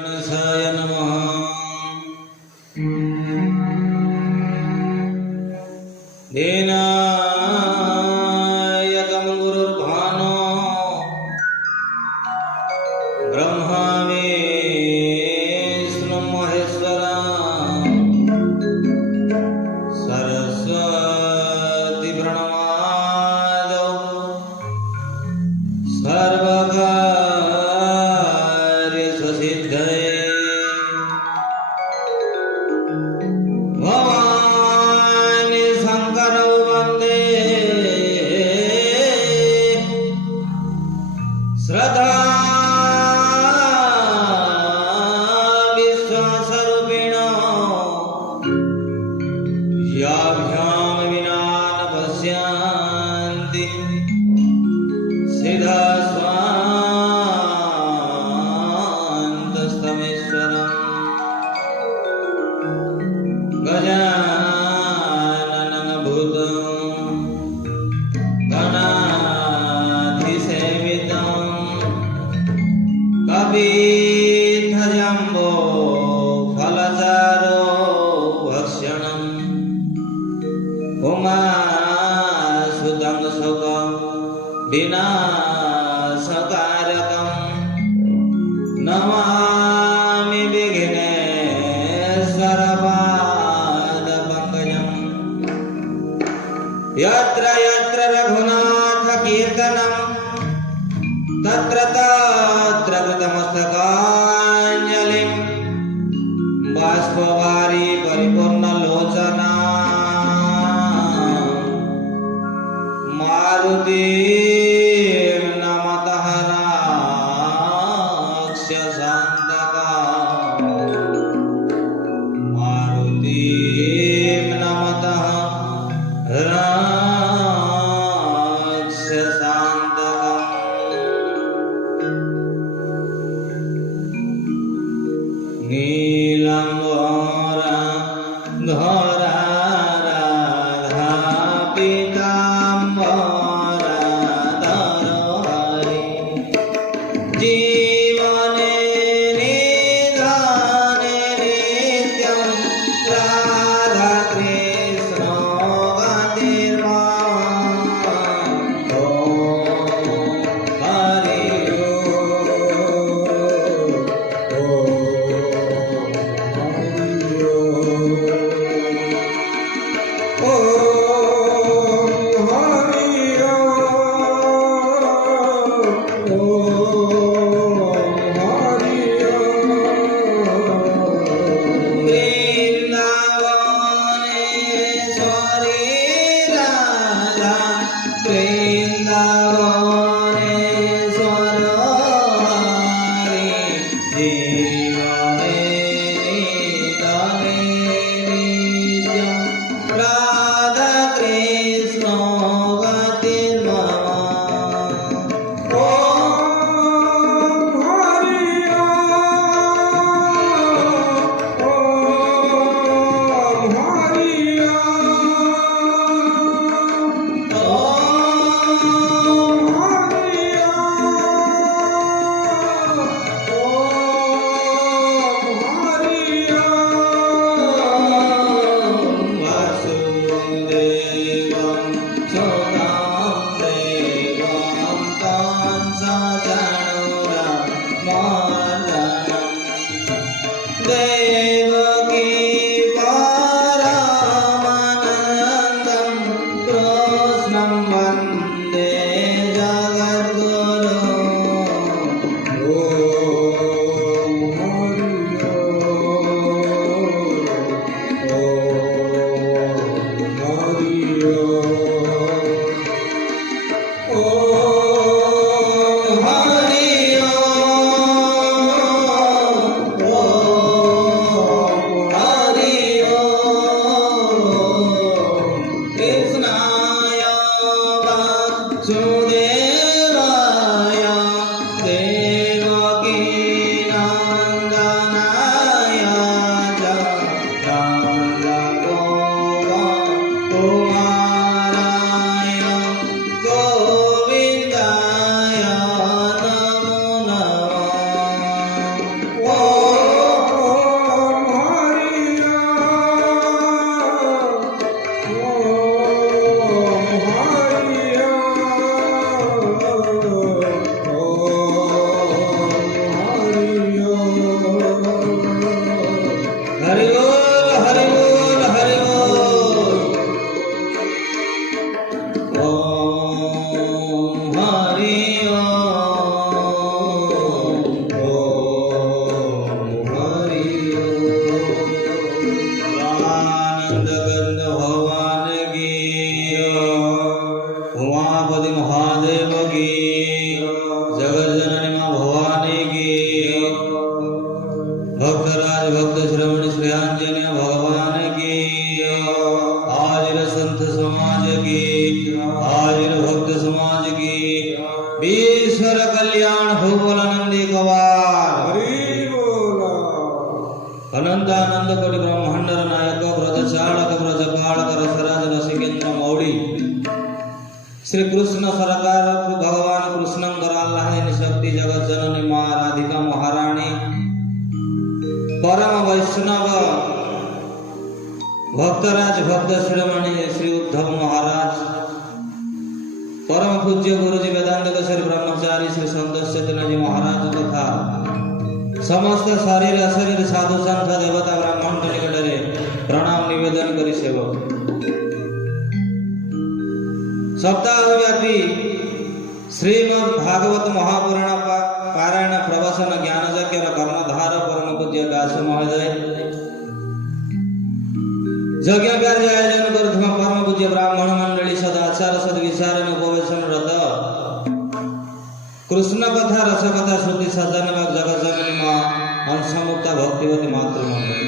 गणेशाय नमः। दीनायकं गुरुर्भानो ब्रह्मा विष्णु महेश्वरा सरस्वती प्रणमादौ सर्वकार्यसिद्धये भवानि शङ्करौ वन्दे श्रद्धा विश्वासरूपिणो याभ्यां विना न पश्यन्ति सिद्धा स्वान्तस्तमेश्वरम् गजाननं भूतं गणाधिसेवितं कपिध्वजम्बो फलचारो भक्षणम् उमासुतं सुखं विनाशकारकं नमामि विघ्नेश्वरपादपङ्कजम्। यत्र यत्र रघुनाथकीर्तनं तत्र तत्र कृतमस्तकाञ्जलिं बाष्पवारि परिपूर्णलोचना मारुतिं नमतः राक्षसान्तका मारुतिं नमतः राक्षसान्तकम्। नीलाम्बरा धरा राधा पीताम्बरा धरो हरि जीवने निधाने नित्यं राधा कृष्णो गतिर्मा ॐ हरि भक्तराज भक्त श्रवण श्रेयांजन्य भगवान की हाजिर संत समाज की हाजिर भक्त समाज की ईश्वर कल्याण हो बोल नंदी कवार अनंत आनंद कोटि ब्रह्मांडर नायक व्रत चालक व्रज कालक रसराज रसिकेन्द्र मौली श्री कृष्ण सरकार भगवान कृष्णंकर अल्लाह शक्ति जगत जननी मां राधिका महारानी परम वैष्णव भक्तराज भक्त शिरोमणि श्री उद्धव महाराज परम पूज्य गुरुजी वेदांत श्री ब्रह्मचारी श्री संतोष चैतन्य जी महाराज तथा समस्त शरीर अशरीर साधु संत देवता ब्राह्मण निकट में प्रणाम निवेदन करी सेवक सप्ताह व्यापी श्रीमद् भागवत महापुराण पारायण प्रवचन ज्ञान यज्ञ कर्णधार परम पूज्य व्यास महोदय यज्ञ कार्य आयोजन करुवा परम पूज्य ब्राह्मण मंडली सदाचार सद्विचार उपवेशन रत कृष्ण कथा रस कथा श्रुति सजन जगत जननी मां अंशमुक्ता भक्तिवती मातृमंडली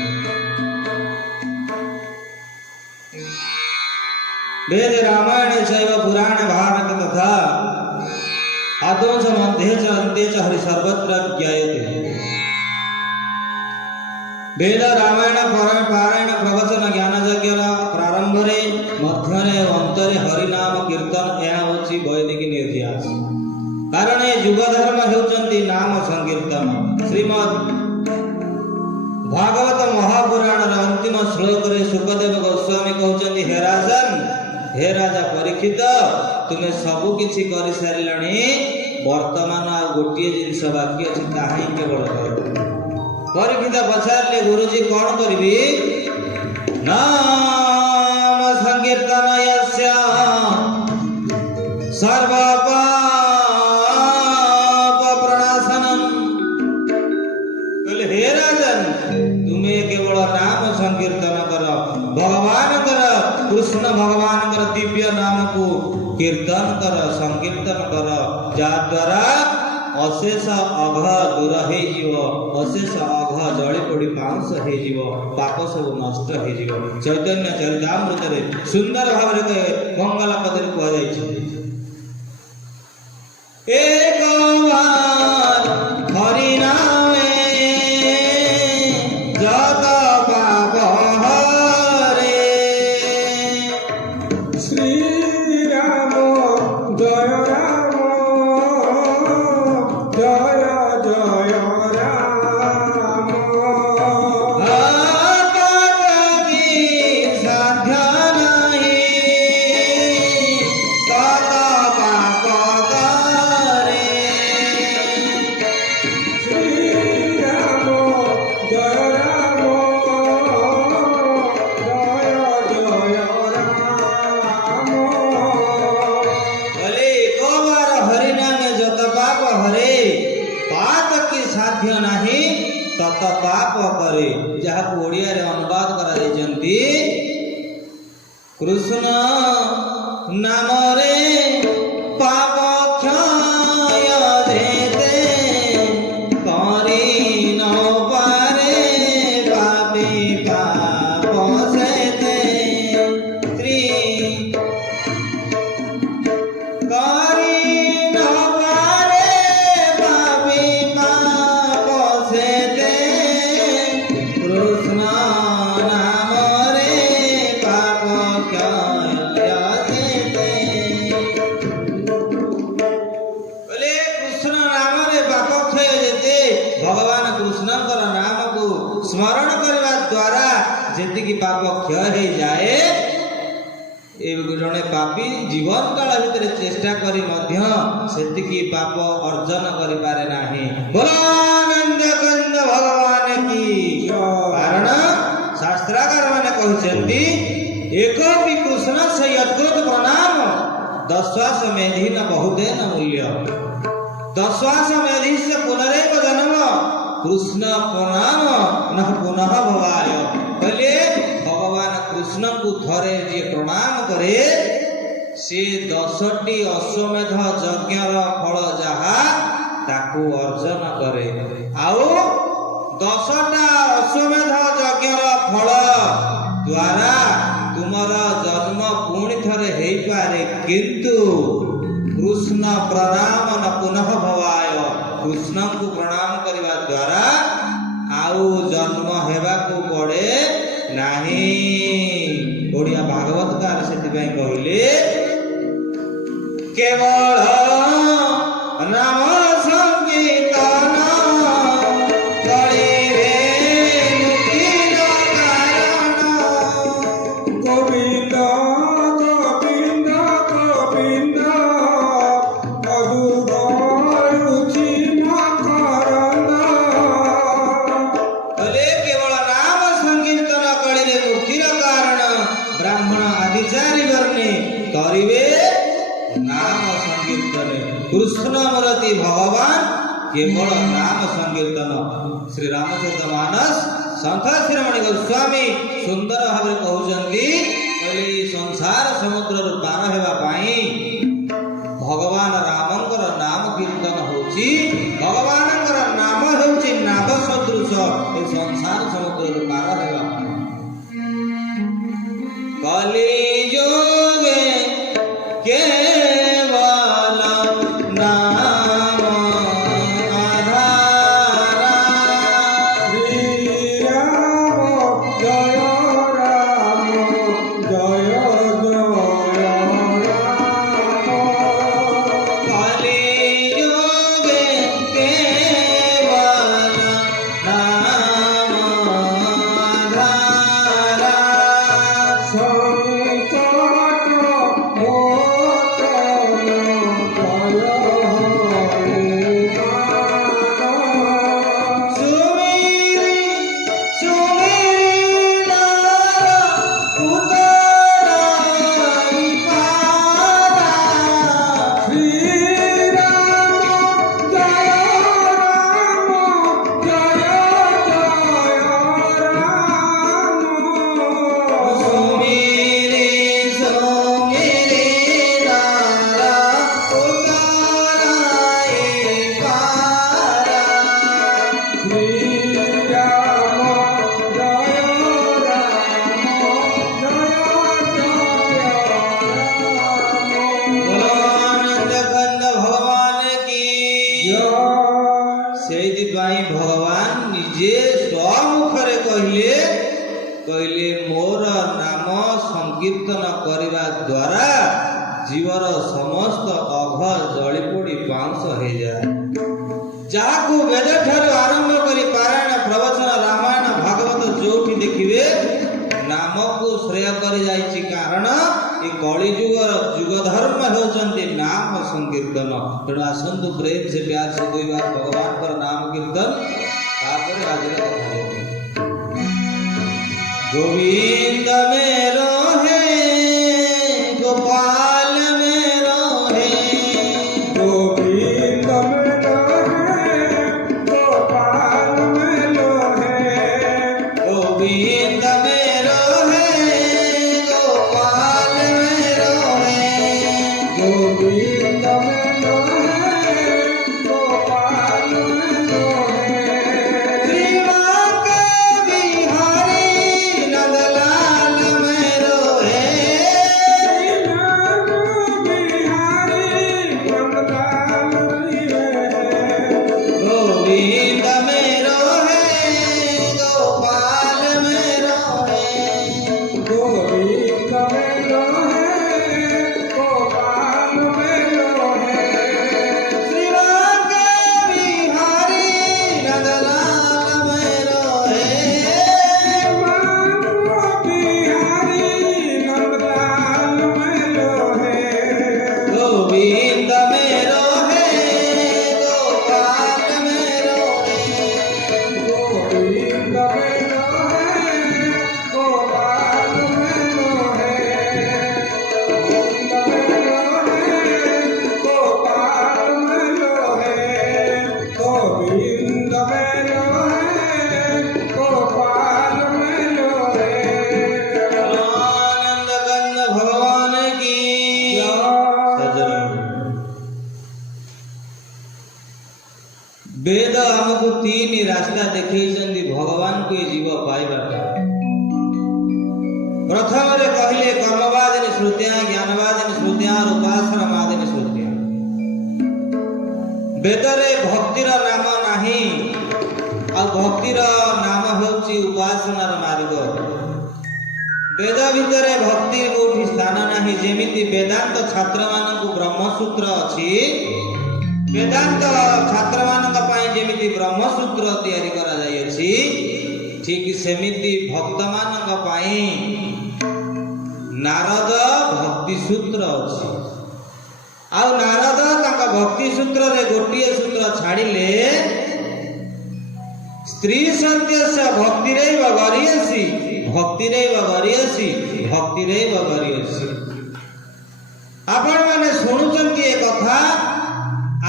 वेद रामायण चैव पुराण भारत तथा आदौ च मध्ये च अन्ते च हरि सर्वत्र ज्ञायते वेद रामायण पारायण प्रवचन ज्ञान यज्ञ प्रारंभ रे मध्य रे अंतरे हरि नाम कीर्तन यह होची वैदिक निर्यास कारण ये युग धर्म हेउचंती नाम संकीर्तन श्रीमद् भागवत महापुराण अंतिम श्लोक रे सुखदेव गोस्वामी कहउचंती हे राजा परीक्षित तुम्हें सबु किछि करि सारिलणी वर्तमान आ गोटिए जिंस बाकी अछि ताहाई केवल कर परीक्षित पचारले गुरुजी कोन करबी नाम संकीर्तन यस्य सर्व पाप प्रणाशनम कहले हे राजन तुम्हें केवल नाम संकीर्तन कर भगवान कर कृष्ण भगवान कर दिव्य नाम को कीर्तन कर संकीर्तन कर जा द्वारा अशेष अघ दूर हे जीव अशेष अघ जड़ी पड़ी पांस हे जीव पाप सब नष्ट हे जीव चैतन्य चरितामृत रे सुंदर भाव रे मंगल पद रे कह जाय छै एक बार हरि नामे जत पाप हरे श्री राम जय राम जय जय राम की साध्य नहीं तत पाप करे श्री राम जय राम जय जय राम भले को बार हरि नाम जत पाप हरे पाप की साध्य नहीं तत पाप करे जहाँ ओडिया रे अनुवाद करा जाइछंती कृष्ण नाम रे पाप क्षय देते करी न पारे पापी पाप सेते त्रि करी न पारे पापी पाप सेते कृष्ण नाम रे पाप क्षय देते बोले कृष्ण नाम रे पाप क्षय देते भगवान कृष्णकर नाम को स्मरण करने द्वारा जेति की पाप क्षय हो जाए जड़े पापी जीवन काल भितर चेष्टा करी मध्य सेतिकी पाप अर्जन करि पारे नाही बोलानंद कंद भगवान की कारण शास्त्राकार माने कहउछंती एको भी कृष्ण से यद्गत प्रणाम दशवास मेधि न बहुते न मूल्य दशवास मेधि से पुनरेव जन्म कृष्ण प्रणाम न पुनः भवाय बोले भगवान कृष्ण को थरे जे प्रणाम करे से 10टी अश्वमेध यज्ञर फल जहा ताकू अर्जन करे आउ 10टा द्वारा तुमर जन्म पुणी थरे हेई पारे किंतु कृष्ण प्रणाम न पुनः भवाय कृष्ण को प्रणाम करने द्वारा आउ जन्म हेबा को पड़े नहीं। ओडिया भागवतकार से कहले केवल नाम संकीर्तन करी रे मुक्तिर कारण। गोविंद गोविंद गोविंद मधुरुचि मकरंद। बोले केवल नाम संकीर्तन करी रे मुक्तिर कारण ब्राह्मण आदिचारी वर्णे करिवे नाम संकीर्तन। कृष्ण मूर्ति भगवान केवल नाम संकीर्तन। श्री रामचरितमानस संत शिरोमणि गोस्वामी सुंदर भाव कहते संसार समुद्र पार हेबा पाई भगवान रामंकर नाम कीर्तन होची। भगवानंकर नाम होची नाभ सदृश ए संसार समुद्र पार हेबा कली जोगे केवल नाम आधारा। श्री राम जय राम जय जय राम। कली जोगे केवल नाम आधारा। संकट मोचन जय हनुमान। सुमिरि सुमिरि नार उतराई पारा। श्री राम जय राम जय जय राम। सुमिरि सुमिरि नार उतराई पारा। श्री राम जय राम जय जय राम। बोलानंद कंद भगवान की सेइथिपाई भगवान निजे स्वमुखरे कहले मोर नाम संकीर्तन करने द्वारा जीवर समस्त अघ जली पोड़ी पाउंस हो जाए। जहां वेद ठार आरंभ करी पारायण प्रवचन रामायण भागवत जोठी देखिए नाम को श्रेय कर जाइछि। कारण ये कली जुग धर्म होचंती नाम संकीर्तन। तेणु आसंतु प्रेम से प्यार से दुई बार भगवान पर नाम कीर्तन तापर आज कथा देखिए। गोविंद मेरो है गोपाल मेरो है। गोविंद में है गोपाल में है। गोविंद मेरो है गोपाल मेरो है। गोविंद में है गोपाल में है। श्रीमान के बिहारी नंदलाल मेरो ବେଦରେ ଭକ୍ତିର ନାମ ନାହିଁ ଆଉ ଭକ୍ତିର ନାମ ହେଉଛି ଉପାସନାର ମାର୍ଗ। ବେଦ ଭିତରେ ଭକ୍ତି କୋଉଠି ସ୍ଥାନ ନାହିଁ। ଯେମିତି ବେଦାନ୍ତ ଛାତ୍ରମାନଙ୍କୁ ବ୍ରହ୍ମସୂତ୍ର ଅଛି, ବେଦାନ୍ତ ଛାତ୍ରମାନଙ୍କ ପାଇଁ ଯେମିତି ବ୍ରହ୍ମସୂତ୍ର ତିଆରି କରାଯାଇଅଛି, ଠିକ ସେମିତି ଭକ୍ତମାନଙ୍କ ପାଇଁ ନାରଦ ଭକ୍ତି ସୂତ୍ର ଅଛି। ଆଉ ନାରଦ ତାଙ୍କ ଭକ୍ତି ସୂତ୍ରରେ ଗୋଟିଏ ସୂତ୍ର ଛାଡ଼ିଲେ, ସ୍ତ୍ରୀ ସତ୍ୟସ୍ୟ ଭକ୍ତିରେବ ଗରିୟସୀ ଭକ୍ତିରେବ ଗରିୟସୀ ଭକ୍ତିରେବ ଗରିୟସୀ। ଆପଣମାନେ ଶୁଣୁଛନ୍ତି ଏ କଥା।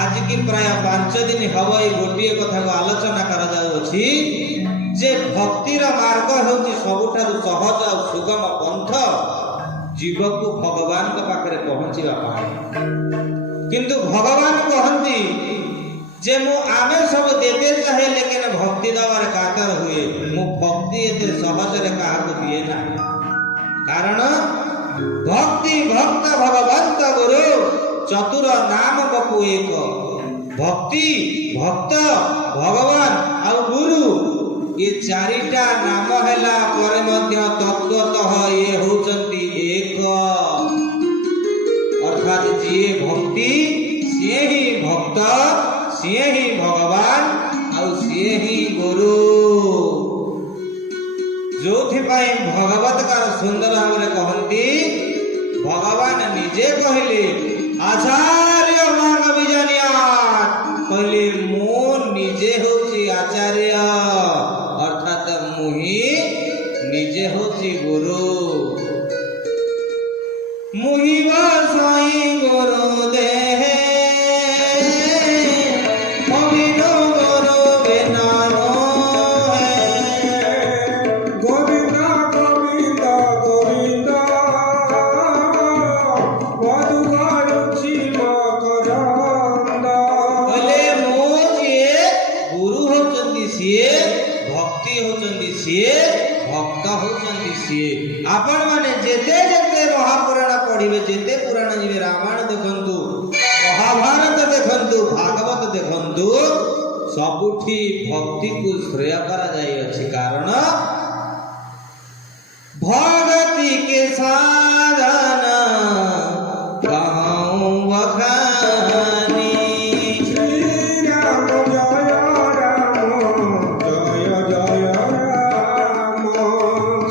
ଆଜିକି ପ୍ରାୟ 5 ଦିନ ହବ ଏଇ ଗୋଟିଏ କଥାକୁ ଆଲୋଚନା କରାଯାଉଅଛି ଯେ ଭକ୍ତିର ମାର୍ଗ ହେଉଛି ସବୁଠାରୁ ସହଜ ଆଉ ସୁଗମ ପନ୍ଥ ଜୀବକୁ ଭଗବାନଙ୍କ ପାଖରେ ପହଞ୍ଚିବା ପାଇଁ। କିନ୍ତୁ ଭଗବାନ କହନ୍ତି ଯେ ଆମେ ସବୁ ଦେବେ ଚାହିଁଲେ କେନ ଭକ୍ତି ଦେବାର କାତର ହୁଏ। ମୁଁ ଭକ୍ତି ଏତେ ସହଜରେ କାହାକୁ ଦିଏ ନାହିଁ। କାରଣ ଭକ୍ତି ଭକ୍ତ ଭଗବନ୍ତ ଗୁରୁ ଚତୁର ନାମ ବପୁ ଏକ। ଭକ୍ତି ଭକ୍ତ ଭଗବାନ ଆଉ ଗୁରୁ ଏ ଚାରିଟା ନାମ ହେଲା ପରେ ମଧ୍ୟ ତତ୍ତ୍ୱତଃ ଇଏ ହେଉଛନ୍ତି ଏକ। ଅର୍ଥାତ୍ ଯିଏ ଭକ୍ତି ସିଏ ହିଁ ଭକ୍ତ, ସିଏ ହିଁ ଭଗବାନ ଆଉ ସିଏ ହିଁ ଗୁରୁ। ଯୋଉଥିପାଇଁ ଭଗବତକାର ସୁନ୍ଦର ଭାବରେ କହନ୍ତି, ଭଗବାନ ନିଜେ କହିଲେ ଆଚାର୍ଯ୍ୟ ମାର୍ଗ ବିଜାନିୟାତ୍, କହିଲେ ମୁଁ ନିଜେ ହଉଛି ଆଚାର୍ଯ୍ୟ, ଅର୍ଥାତ ମୁଁ ହିଁ ନିଜେ ହଉଛି ଗୁରୁ। ମୁହିଁ ବସାଇ ଗୁରୁ ଦେହେ ଅଭିନବ ଗୁରୁ ବିନା ମୋହେ। ଗୋବିନ୍ଦ ଗୋବିନ୍ଦ ଗୋବିନ୍ଦ ମଧୁବରୁଚି ମକରନ୍ଦ। କହିଲେ ମୁଁ ଯିଏ ଗୁରୁ ହଉଛନ୍ତି ସିଏ, ଭକ୍ତି ହଉଛନ୍ତି ସିଏ, ଭକ୍ତ ହଉଛନ୍ତି ସିଏ। ଆପଣ ମାନେ ଯେତେ ଯେତେ ମହାପୁରାଣ ପଢିବେ, ଯେତେ ପୁରାଣ ଯିବେ, ରାମାୟଣ ଦେଖନ୍ତୁ, ମହାଭାରତ ଦେଖନ୍ତୁ, ଭାଗବତ ଦେଖନ୍ତୁ, ସବୁଠି ଭକ୍ତିକୁ ଶ୍ରେୟ କରାଯାଇଅଛି। କାରଣ ଭଗତି କେ ସାଧନ କହଉଁ ବଖାନି। ଶ୍ରୀରାମ ଜୟ ରାମ ଜୟ ଜୟ ରାମ।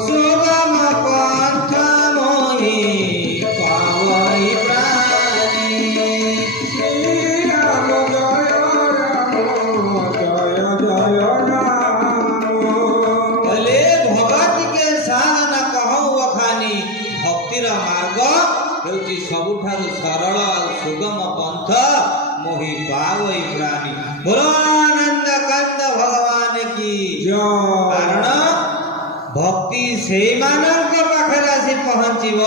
ସୁଗମ ପନ୍ଥ ମୋହି ପାବଇ ପ୍ରାଣୀ। ଶ୍ରୀରାମ ଜୟ ରାମ ଜୟ ଜୟ ରାମ। କହିଲେ ଭଗତି କେ ସାଧନ କହଉଁ ବଖାନି। ଭକ୍ତିର ମାର୍ଗ ହେଉଛି ସବୁଠାରୁ ସରଳ ଆଉ ସୁଗମ ପନ୍ଥ, ମୋହି ପାବଇ ପ୍ରାଣୀ। ବୋଲ ଆନନ୍ଦ କନ୍ଦ ଭଗବାନ କି କାରଣ ଭକ୍ତି ସେଇମାନଙ୍କ ପାଖରେ ଆସି ପହଞ୍ଚିବ।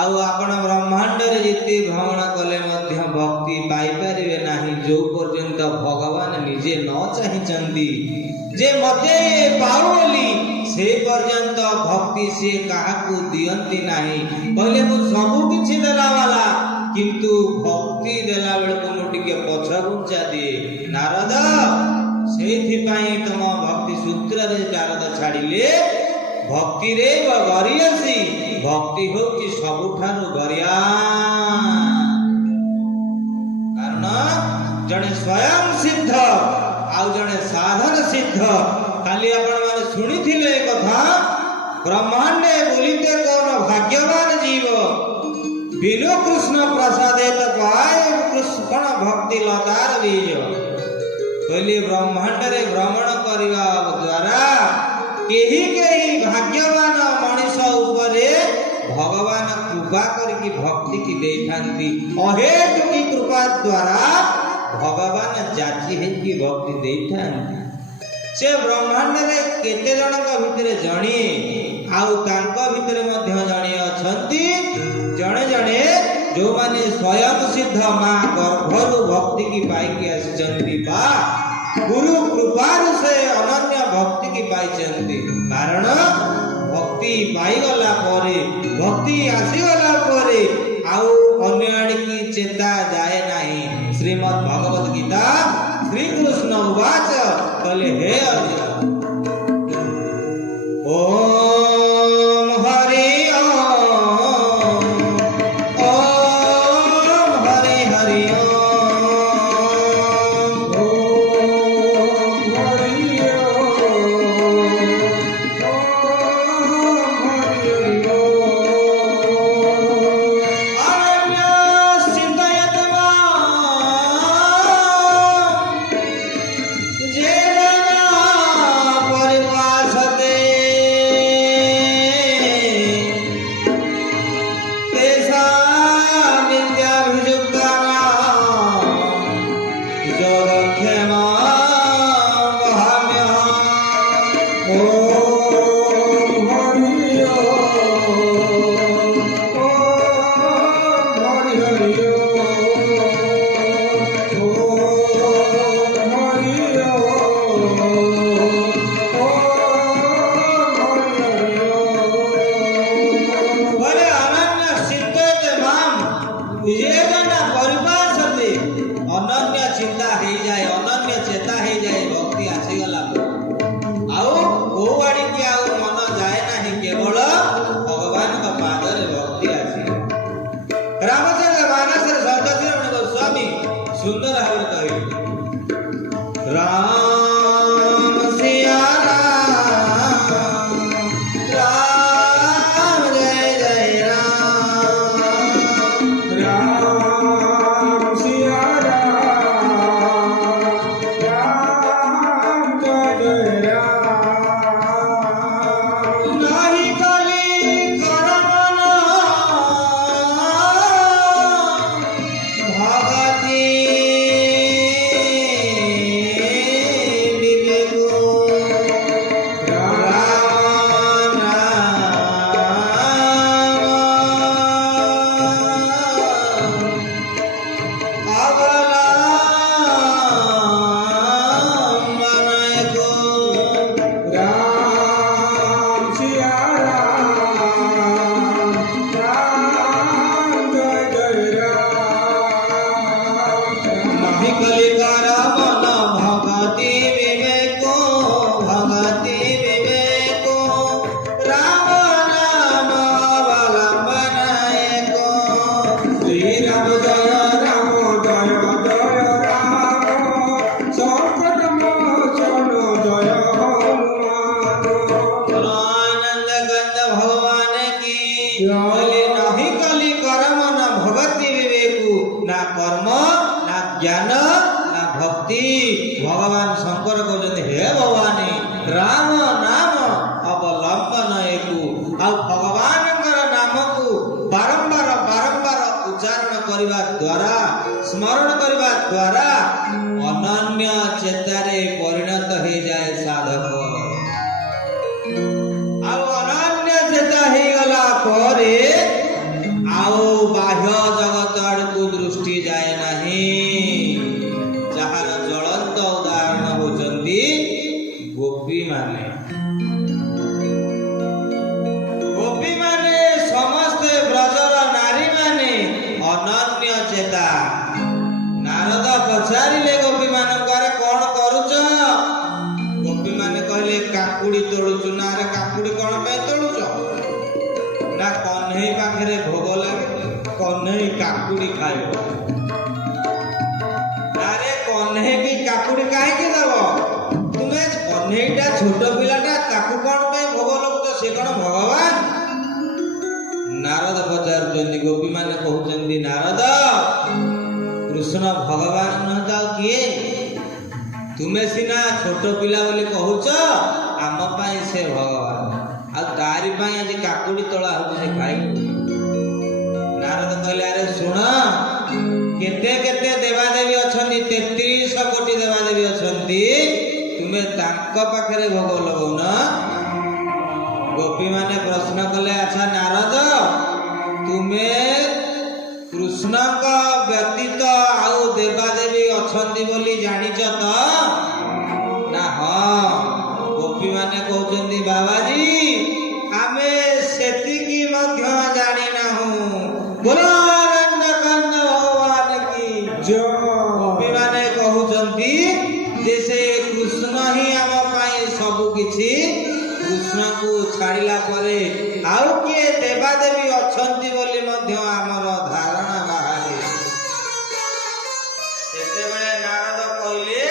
ଆଉ ଆପଣ ବ୍ରହ୍ମାଣ୍ଡରେ ଯେତେ ଭ୍ରମଣ କଲେ ମଧ୍ୟ ଭକ୍ତି ପାଇପାରିବେ ନାହିଁ, ଯୋଉ ପର୍ଯ୍ୟନ୍ତ ଭଗବାନ ନିଜେ ନ ଚାହିଁଛନ୍ତି ଯେ ମତେ ପାଉ ବୋଲି, ସେ ପର୍ଯ୍ୟନ୍ତ ଭକ୍ତି ସିଏ କାହାକୁ ଦିଅନ୍ତି ନାହିଁ। କହିଲେ ମୁଁ ସବୁ କିଛି ଦେଲା ବାଲା, କିନ୍ତୁ ଭକ୍ତି ଦେଲା ବେଳକୁ ମୁଁ ଟିକେ ପଛ ଘୁଞ୍ଚା ଦିଏ। ନାରଦ ସେଇଥିପାଇଁ ତମ ଭକ୍ତି ସୂତ୍ରରେ ନାରଦ ଛାଡ଼ିଲେ ଭକ୍ତିରେ ଗରିୟସୀ। ଭକ୍ତି ହେଉଛି ସବୁଠାରୁ ଗରିଆ। କାରଣ ଜଣେ ସ୍ୱୟଂ ସିଦ୍ଧ ଆଉ ଜଣେ ସାଧନ ସିଦ୍ଧ। କାଲି ଆପଣମାନେ ଶୁଣିଥିଲେ ଏ କଥା, ବ୍ରହ୍ମାଣ୍ଡେ ବୁଲିତେ କୌନ ଭାଗ୍ୟବାନ ଜୀବ, ବିନୁ କୃଷ୍ଣ ପ୍ରସାଦେ ତ ପାଏ କୃଷ୍ଣ ଭକ୍ତି ଲତାର ବୀଜ। କହିଲେ ବ୍ରହ୍ମାଣ୍ଡରେ ଭ୍ରମଣ କରିବା ଦ୍ୱାରା କେହି କେହି ଭାଗ୍ୟବାନ ମଣିଷ ଉପରେ ଭଗବାନ କୃପା କରିକି ଭକ୍ତିକି ଦେଇଥାନ୍ତି। ଅହେତୁକି କୃପା ଦ୍ୱାରା ଭଗବାନ ଯାଚି ହେଇକି ଭକ୍ତି ଦେଇଥାନ୍ତି। ସେ ବ୍ରହ୍ମାଣ୍ଡରେ କେତେ ଜଣଙ୍କ ଭିତରେ ଜଣିଏ, ଆଉ ତାଙ୍କ ଭିତରେ ମଧ୍ୟ ଜଣେ ଅଛନ୍ତି, ଜଣେ ଜଣେ ଯୋଉମାନେ ସ୍ୱୟଂ ସିଦ୍ଧ ମା ଗର୍ଭରୁ ଭକ୍ତିକି ପାଇକି ଆସିଛନ୍ତି ବା ଗୁରୁ କୃପାରୁ ସେ ଅନନ୍ୟ ଭକ୍ତିକି ପାଇଛନ୍ତି। କାରଣ ଭକ୍ତି ପାଇଗଲା ପରେ, ଭକ୍ତି ଆସିଗଲା ପରେ ଆଉ ଅନ୍ୟ ଆଡ଼ିକି ଚେତା ଯାଏ ନାହିଁ। ଶ୍ରୀମଦ୍ ଭଗବତ ଗୀତା राम नाम अवलंबन एकु आ भगवानଙ୍କର नामକୁ बारंबार बारंबार उच्चारण କରିବା द्वारा स्मरण କରିବା द्वारा ଅନନ୍ୟ ଚେତାରେ ପରିଣତ ହେଇଯାଏ ସାଧକ। ଆଉ ଅନନ୍ୟ ଚେତା ହେଇଗଲା ପରେ ଆଉ ବାହ୍ୟ ଜଗତ ଆଡକୁ ଦୃଷ୍ଟି ଯାଏ ନାହିଁ। ଯାହାର ଜ୍ୱଳନ୍ତ ଉଦାହରଣ ହଉଛନ୍ତି ଗୋପୀମାନେ। ଗୋପୀମାନେ ସମସ୍ତେ ବ୍ରଜର ନାରୀମାନେ ଅନନ୍ୟ ଚେତା। ନାରଦ ପଚାରିଲେ ଗୋପୀମାନଙ୍କରେ କଣ କରୁଛ? ଗୋପୀମାନେ କହିଲେ କାକୁଡି ତୋଳୁଛୁ। ନା ରେ କାକୁଡି କଣ ପାଇଁ ତୋଳୁଛ? ନା କହ୍ନେଇ ପାଖରେ ଭୋଗ ଲାଗେ, କହ୍ନେଇ କାକୁଡି ଖାଇବ। ଆରେ କହ୍ନେଇ କି କାକୁଡି କାହିଁକି ଦବ? ତୁମେ କହ୍ନେଇଟା ଛୋଟ ପିଲାଟା, ତାକୁ କଣ ପାଇଁ ଭୋଗ ଲଗୁଛ? ସେ କଣ ଭଗବାନ? ନାରଦ ପଚାରୁଛନ୍ତି। ଗୋପୀମାନେ କହୁଛନ୍ତି ନାରଦ, କୃଷ୍ଣ ଭଗବାନ ନୁହଁ ତ ଆଉ କିଏ? ତୁମେ ସିନା ଛୋଟ ପିଲା ବୋଲି କହୁଛ, ଆମ ପାଇଁ ସେ ଭଗବାନ। ଆଉ ତାରି ପାଇଁ ଆଜି କାକୁଡି ତୋଳା ହଉଛି, ସେ ଖାଇବ। ନାରଦ କହିଲେ ଆରେ ଶୁଣ, କେତେ କେତେ ଦେବାଦେବୀ ଅଛନ୍ତି, 33 କୋଟି ଦେବାଦେବୀ ଅଛନ୍ତି, ତୁମେ ତାଙ୍କ ପାଖରେ ଭୋଗ ଲଗଉନ। ଗୋପୀମାନେ ପ୍ରଶ୍ନ କଲେ ଆଚ୍ଛା ନାରଦ, ତୁମେ କୃଷ୍ଣଙ୍କ ବ୍ୟତୀତ ଆଉ ଦେବାଦେବୀ ଅଛନ୍ତି ବୋଲି ଜାଣିଛ ତ? ନା ହଁ। ଗୋପୀମାନେ କହୁଛନ୍ତି ବାବାଜୀ, ଆମେ ସେତିକି ମଧ୍ୟ ଜାଣିନାହୁଁ। ବୋଲୋ ନନ୍ଦକାନନ ଭଗବାନ କି ଜୟ। ଗୋପୀମାନେ କହୁଛନ୍ତି ଯେ ସେ କୃଷ୍ଣ ହିଁ ଆମ ପାଇଁ ସବୁ କିଛି। କୃଷ୍ଣକୁ ଛାଡ଼ିଲା ପରେ ଆଉ କିଏ ଦେବାଦେବୀ ଅଛନ୍ତି ବୋଲି ମଧ୍ୟ ଆମର ଧାରଣା ବାହାରେ। ସେତେବେଳେ ନାରଦ କହିଲେ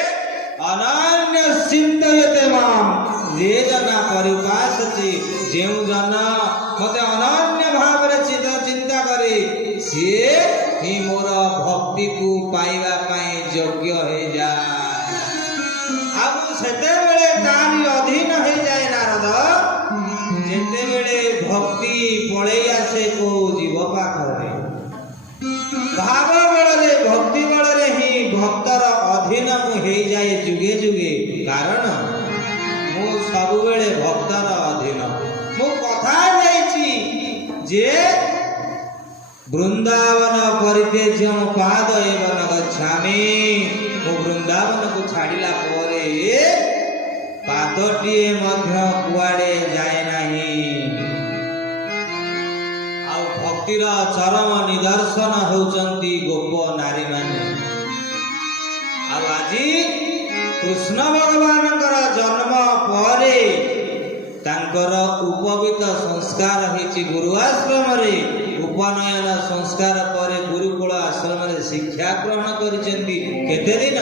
ଅନନ୍ୟ ଚିନ୍ତୟତେ ମାମ୍ ଯେ ଜନ ପରିପାସତି, ଯେଉଁ ଜନ ମତେ ଅନନ୍ୟ ଭାବରେ ଚିନ୍ତା କରେ, ସିଏ ହିଁ ମୋର ଭକ୍ତିକୁ ପାଇବା ପାଇଁ ଯୋଗ୍ୟ ହେଇଯାଏ। ଆଉ ସେତେବେଳେ ତାରି ଅଧୀନ ହେଇଯାଏ ନାରଦ, ଯେତେବେଳେ ଭକ୍ତି ପଳେଇ ଆସେ କୋଉ ଜୀବ ପାଖରେ। ଭାବ ବଳରେ ଭକ୍ତି ବଳରେ ହିଁ ଭକ୍ତର ଅଧୀନ ମୁଁ ହେଇଯାଏ ଯୁଗେ ଯୁଗେ। କାରଣ ମୁଁ ସବୁବେଳେ ଭକ୍ତର ଅଧୀନ। ମୁଁ କଥା ଦେଇଛି ଯେ ବୃନ୍ଦାବନ ପରିତ୍ୟଜ୍ୟ ପାଦ ଏବ ନ ଗଚ୍ଛାମି। ମୁଁ ବୃନ୍ଦାବନକୁ ଛାଡ଼ିଲା ପରେ ପାଦଟିଏ ମଧ୍ୟ କୁଆଡେ ଯାଏ ନାହିଁ। ଆଉ ଭକ୍ତିର ଚରମ ନିଦର୍ଶନ ହେଉଛନ୍ତି ଗୋପ ନାରୀମାନେ। ଆଉ ଆଜି କୃଷ୍ଣ ଭଗବାନଙ୍କର ଜନ୍ମ ପରେ ତାଙ୍କର ଉପବିତ ସଂସ୍କାର ହେଇଛି ଗୁରୁ ଆଶ୍ରମରେ। ଉପନୟନ ସଂସ୍କାର ପରେ ଗୁରୁକୁଳ ଆଶ୍ରମରେ ଶିକ୍ଷା ଗ୍ରହଣ କରିଛନ୍ତି। କେତେ ଦିନ?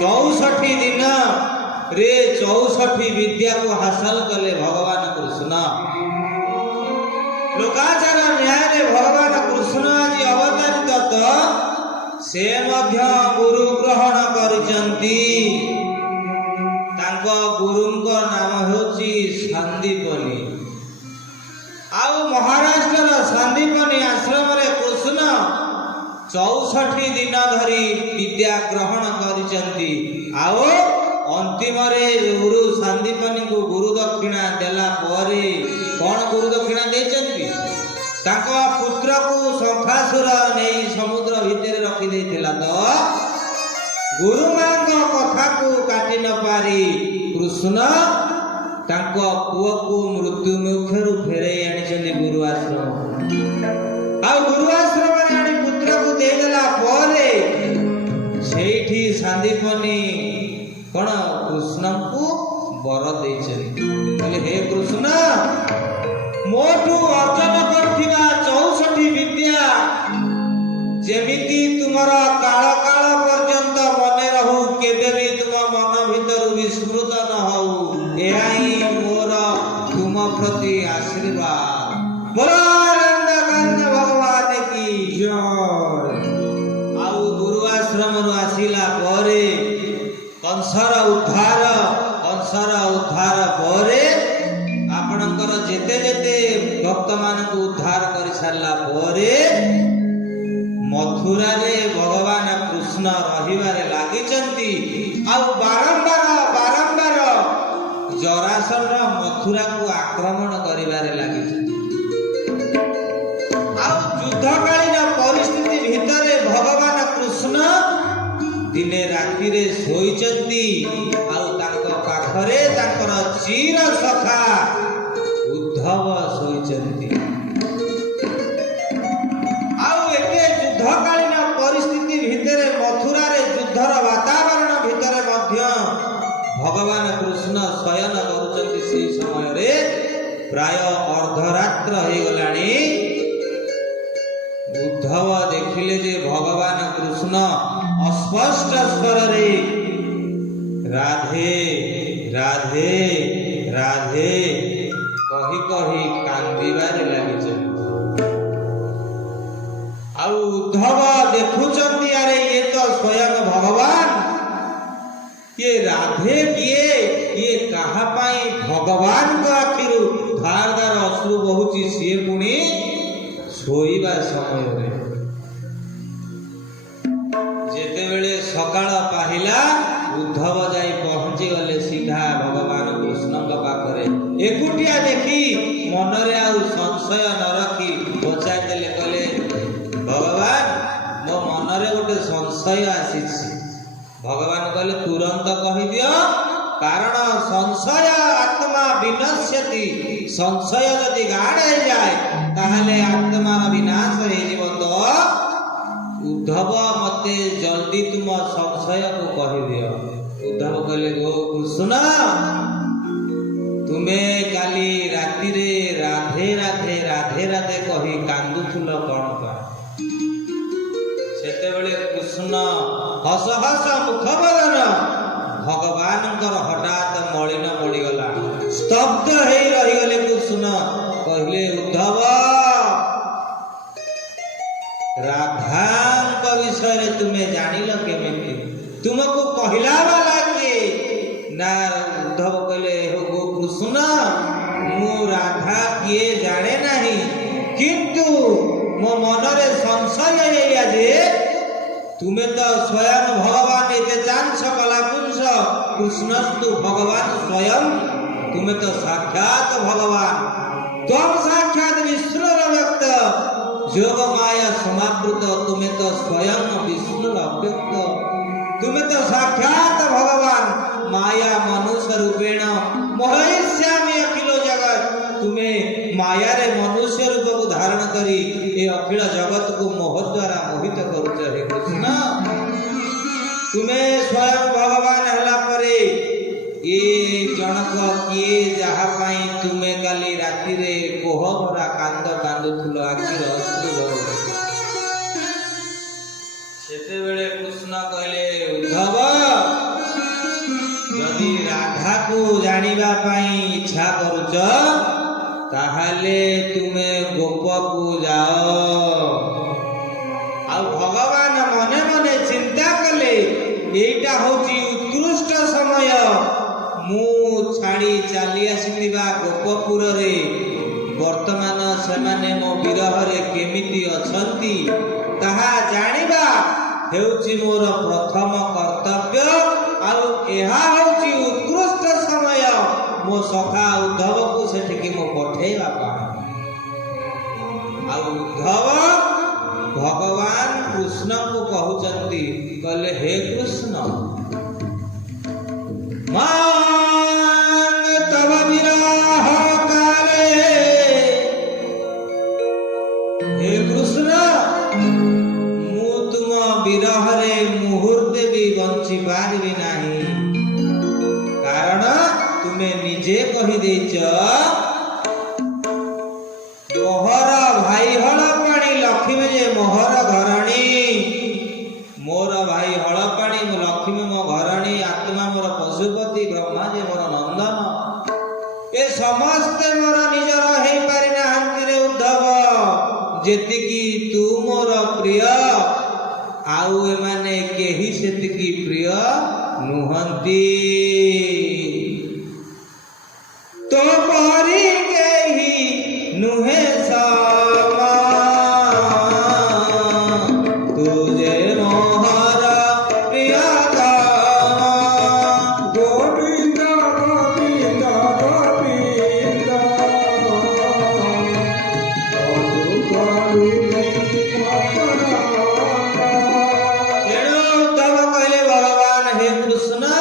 64 ଦିନ ରେ 64 ବିଦ୍ୟାକୁ ହାସଲ କଲେ ଭଗବାନ କୃଷ୍ଣ। ଲୋକାଚାର ନ୍ୟାୟରେ ଭଗବାନ କୃଷ୍ଣ ଆଜି ଅବତାରିତ ତ ସେ ମଧ୍ୟ ଗୁରୁ ଗ୍ରହଣ କରିଛନ୍ତି। ତାଙ୍କ ଗୁରୁଙ୍କ ନାମ ହେଉଛି ସନ୍ଦୀପନୀ। ଆଉ ମହାରାଷ୍ଟ୍ରର ସନ୍ଦୀପନୀ ଆଶ୍ରମରେ କୃଷ୍ଣ 64 ଦିନ ଧରି ବିଦ୍ୟା ଗ୍ରହଣ କରିଛନ୍ତି। ଆଉ ଅନ୍ତିମରେ ଗୁରୁ ସନ୍ଦୀପନୀଙ୍କୁ ଗୁରୁ ଦକ୍ଷିଣା ଦେଲା ପରେ କଣ ଗୁରୁ ଦକ୍ଷିଣା ଦେଇଛନ୍ତି? ତାଙ୍କ ପୁତ୍ରକୁ ଶଙ୍ଖାସୁର ନେଇ ସମୁଦ୍ର ଭିତରେ ରଖିଦେଇଥିଲା ତ ଗୁରୁମାଙ୍କ କଥାକୁ କାଟି ନ ପାରି କୃଷ୍ଣ ତାଙ୍କ ପୁଅକୁ ମୃତ୍ୟୁ ମୁଖରୁ ଫେରାଇ ଆଣିଛନ୍ତି ଗୁରୁ ଆଶ୍ରମ। ଆଉ ଗୁରୁ ଆଶ୍ରମରେ ଆଣି ପୁତ୍ରକୁ ଦେଇଦେଲା ପରେ ସେଇଠି ସନ୍ଦୀପନୀ କଣ କୃଷ୍ଣଙ୍କୁ ବର ଦେଇଛନ୍ତି। କହିଲେ ହେ କୃଷ୍ଣ, ମୋଠୁ ଅର୍ଜନ କରିଥିବା 64 ବିଦ୍ୟା ଯେମିତି ତୁମର କାଳ କାଳ ପର୍ଯ୍ୟନ୍ତ ମନେ ରହୁ, କେବେ ବି ତୁମ ମନ ଭିତରୁ ବିସ୍ମୃତ ନ ହଉ, ଏହା ହିଁ ମୋର ତୁମ ପ୍ରତି ଆଶୀର୍ବାଦ। ବୋଲୋ ନନ୍ଦକାନନ ଭଗବାନ କି ଜୟ। ଆଉ ଗୁରୁ ଆଶ୍ରମରୁ ଆସିଲା ପରେ କଂସର ଉଦ୍ଧାର, କଂସ कंसर उद्धार परे आपणकर जेते जेते भक्त मानक उद्धार कर सारा परे मथुरा रे भगवान कृष्ण रहिबारे लागिचंती आ बारंबार बारंबार जरासंध मथुरा को आक्रमण करिबारे लागिचंती आ युद्धकालीन परिस्थिति भितरे भगवान कृष्ण दिने राति रे सोईचंती आ तांको पाखरे तांकर चीर सखा उद्धव सोईचंती युद्धकालीन परिस्थिति भितर मथुरा रे युद्धर वातावरण भितर मध्य भगवान कृष्ण शयन करुचंती से समय रे प्राय अर्धरात्र हो गलानी उद्धव देखिले जे भगवान कृष्ण अस्पष्ट स्वर रे राधे राधे राधे कही कही कांदिबारे लागिचंती उद्धव देखुचंती अरे ये तो स्वयं भगवान ये राधे किए ये कहा पाई भगवान को आखिर धार धार अश्रु बहुची सी पुणी शोइबा समय रे जेते बेले सकाळ पाहिला उद्धव जाई पहुंची गले सीधा भगवान कृष्ण पाखरे एकुटिया देखी मनरे आ संशय न रखी बचाई देले कहले भगवान मो मनरे गोटे संशय आसीछि भगवान कहले तुरंत कहि दियो कारण संशय आत्मा विनश्यति संशय यदि गाढ़ हो जाए ताहले आत्मार विनाश हो जिवो तो उद्धव मते जल्दी तुम संशय को कहि दियो उद्धव कहले गो कृष्ण तुमे काली राति रे राधे राधे राधे राधे कहि कांदुथुल कोन का सेतेबेले कृष्ण हस हस मुख बदन भगवानंकर हठात मलिन पड़ीगला स्तब्ध हो रहीगले कृष्ण कहले उद्धव राधांक विषय तुम्हें जानिल केमिति तुमको कहला वाला किए ना उद्धव कहले हो कृष्ण मु राधा किए जाने नहीं किंतु मो मनरे संशय है जे तुम्हें तो स्वयं भगवान एते चांस कलापुंस कृष्णस्तु भगवान स्वयं तुम्हें तो साक्षात भगवान तुम साक्षात विष्णु व्यक्त जोग माया समावृत तुम्हें तो स्वयं विष्णु अव्यक्त तुम्हें तो साक्षात भगवान माया मनुष्य रूपेण मोहयिष्यामि अखिल जगत तुम्हें माया रे मनुष्य रूप को धारण करी ये अखिल जगत को मोह द्वारा मोहित करुच हे कृष्ण तुम्हें स्वयं भगवान हला परे ये जनक किए जहा पाई तुम्हें काली राति रे कोह भरा कांद कांदुथुल आखिर अश्रु झरू सेते बेले कृष्ण कहले उद्धव यदि राधा को जानिबा पाई इच्छा करुच ताहले तुमे गोप को जाओ आ भगवान मने मने चिंता कले एटा होची उत्कृष्ट समय मु छाड़ी चली आसीथिबा गोपपुर रे वर्तमान सेमाने मो विरह रे केमिति अछंती ताहा जानिबा हेउची मोर प्रथम कर्तव्य आउ एहा होची उत्कृष्ट समय मो सखा उद्धव को सेठिकी मो पठेइबा पाई आ उद्धव भगवान कृष्ण को कहउचंती कहले हे कृष्ण मान तव विरह काले हे कृष्ण मु तुम विरह रे मुहूर्ते भी बंची पारिबी नाही कारण तुमे निजे कहि देच मोहर भाई हल पानी लक्ष्मी जे मोहर घरणी मोर भाई हल पानी लक्ष्मी मो घरणी आत्मा मोर पशुपति ब्रह्मा जे मोर नंदन ए समस्ते मोर निजर हे पारि नाहंती रे उद्धव जेतिकी तू मोर प्रिय आउ एमाने केही सेतिकी प्रिय नुहंती तो परी केही नुहे समा तुझे मोहर प्रियतमा गोविंद गोविंद गोविंद साधु कारुणी तेणु उद्धव कहले भगवान हे कृष्ण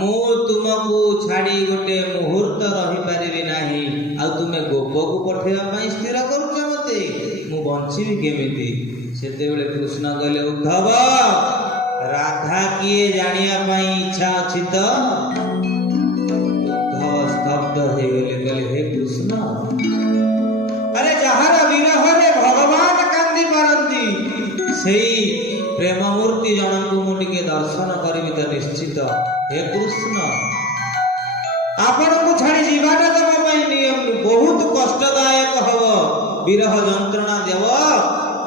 मु तुमको छाड़ी गोटे मुहूर्त रही पारिबी नाही आ तुमे गोप को पठेवा पई स्थिर करूछ मते मु बंचिबी केमिति सेतेबेले कृष्ण कहले उद्धव राधा किए जानिया पई इच्छा अछि तो उद्धव स्तब्ध हे गेले कहले हे कृष्ण अरे जहार विरह रे भगवान कांदी पारंती सेई प्रेम मूर्ति जनकु मु टिके दर्शन करबी तो निश्चित हे कृष्ण आपण को छाड़ी जीवाटा तम पई नियम बहुत कष्टदायक हव विरह यंत्रणा देव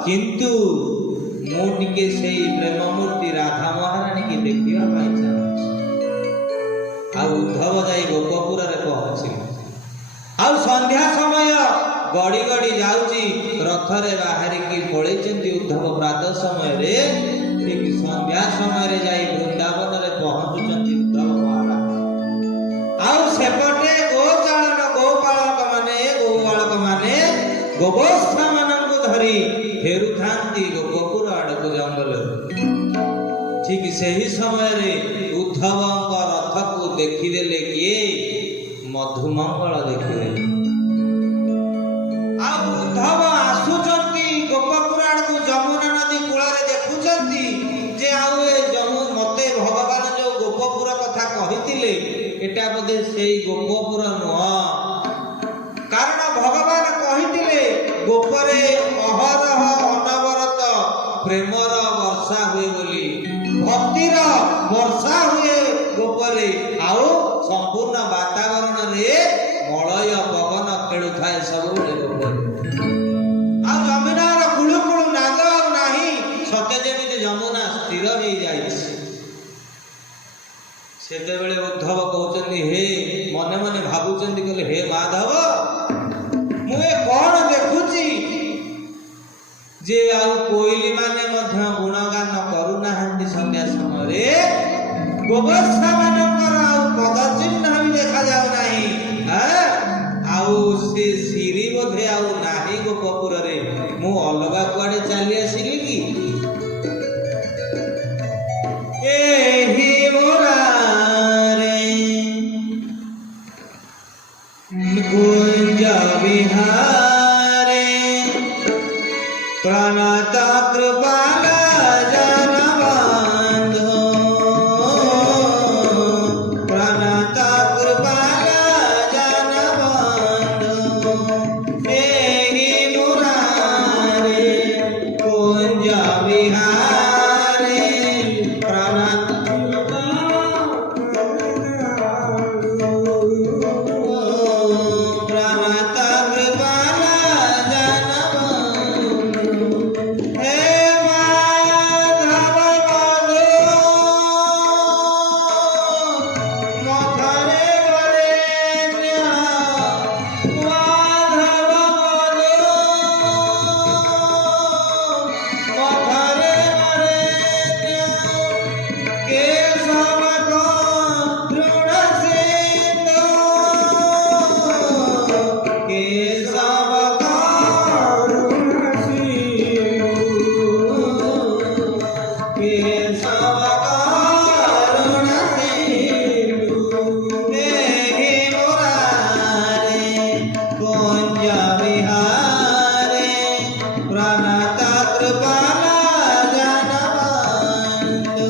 किंतु मु टिके सेई प्रेम मूर्ति राधा महारानी की देखिबा पई चाहूछि आ उद्धव जाई गोपपुर रे पहुंची आ संध्या समय गड़ी गड़ी जाउची रथ रे बाहरी की पळेचंती उद्धव प्रातः समय रे ठीक संध्या समय रे जाई वृंदावन रे पहुंचुचंती उद्धव महाराज आउ सेपटे गोचालन गोपालक माने गोवस्था मानंकु धरी फेरुथांती गोपपुर आडको जंगल ठीक सही समय रे उद्धवଙ୍କ रथ को देखिदेले किए मधुमंगल देखिदेले आ उद्धव आसुचंती गोपपुर आडको जमुना नदी कूଳରେ देखुचंती जे आउ ए जमु मते भगवान जो गोपपुर कथा कहितिले एटा बोधे सेई गोपपुर नुह कारण भगवान कहितिले गोपरे अहरह अनवरत प्रेमर वर्षा हुए बोली भक्तिर वर्षा हुए गोपरे आउ संपूर्ण वातावरण रे मलय पवन खेलुथाए सबुले गोपरे आ जमुनार कुळु कुळु नाद आउ नाही सते जेमिति जमुना स्थिर होई जाइछि सेतेबेले उद्धव कहउचंदी हे मने मने भाबुचंदी कहले हे माधव मु ए कोन देखुची जे आउ कोइली माने मध्य गुणगान करू नाहंती संध्या समय रे गोवस्था मानकर आउ पद चिन्ह भी देखा जाउ नाही आउ से सिरी बोधे आउ नाही गोपपुर रे मु अलगा कुआडे चली आसिली कि एही मोरारे कुंज विहारे प्रणत कृपाल जनबंधो प्रणत कृपाल जनबंधो एही मुरारे कुंज विहारे प्रणत प्रणत कृपाल जनबंधो हे माधव मधुरे वरेण्य माधव मधुरे वरेण्य केशव दृढ़ सिंधु केशव केशव करुण सिंधु देहि मुरारे कुंज विहारे प्रणत कृपाल जनबंधो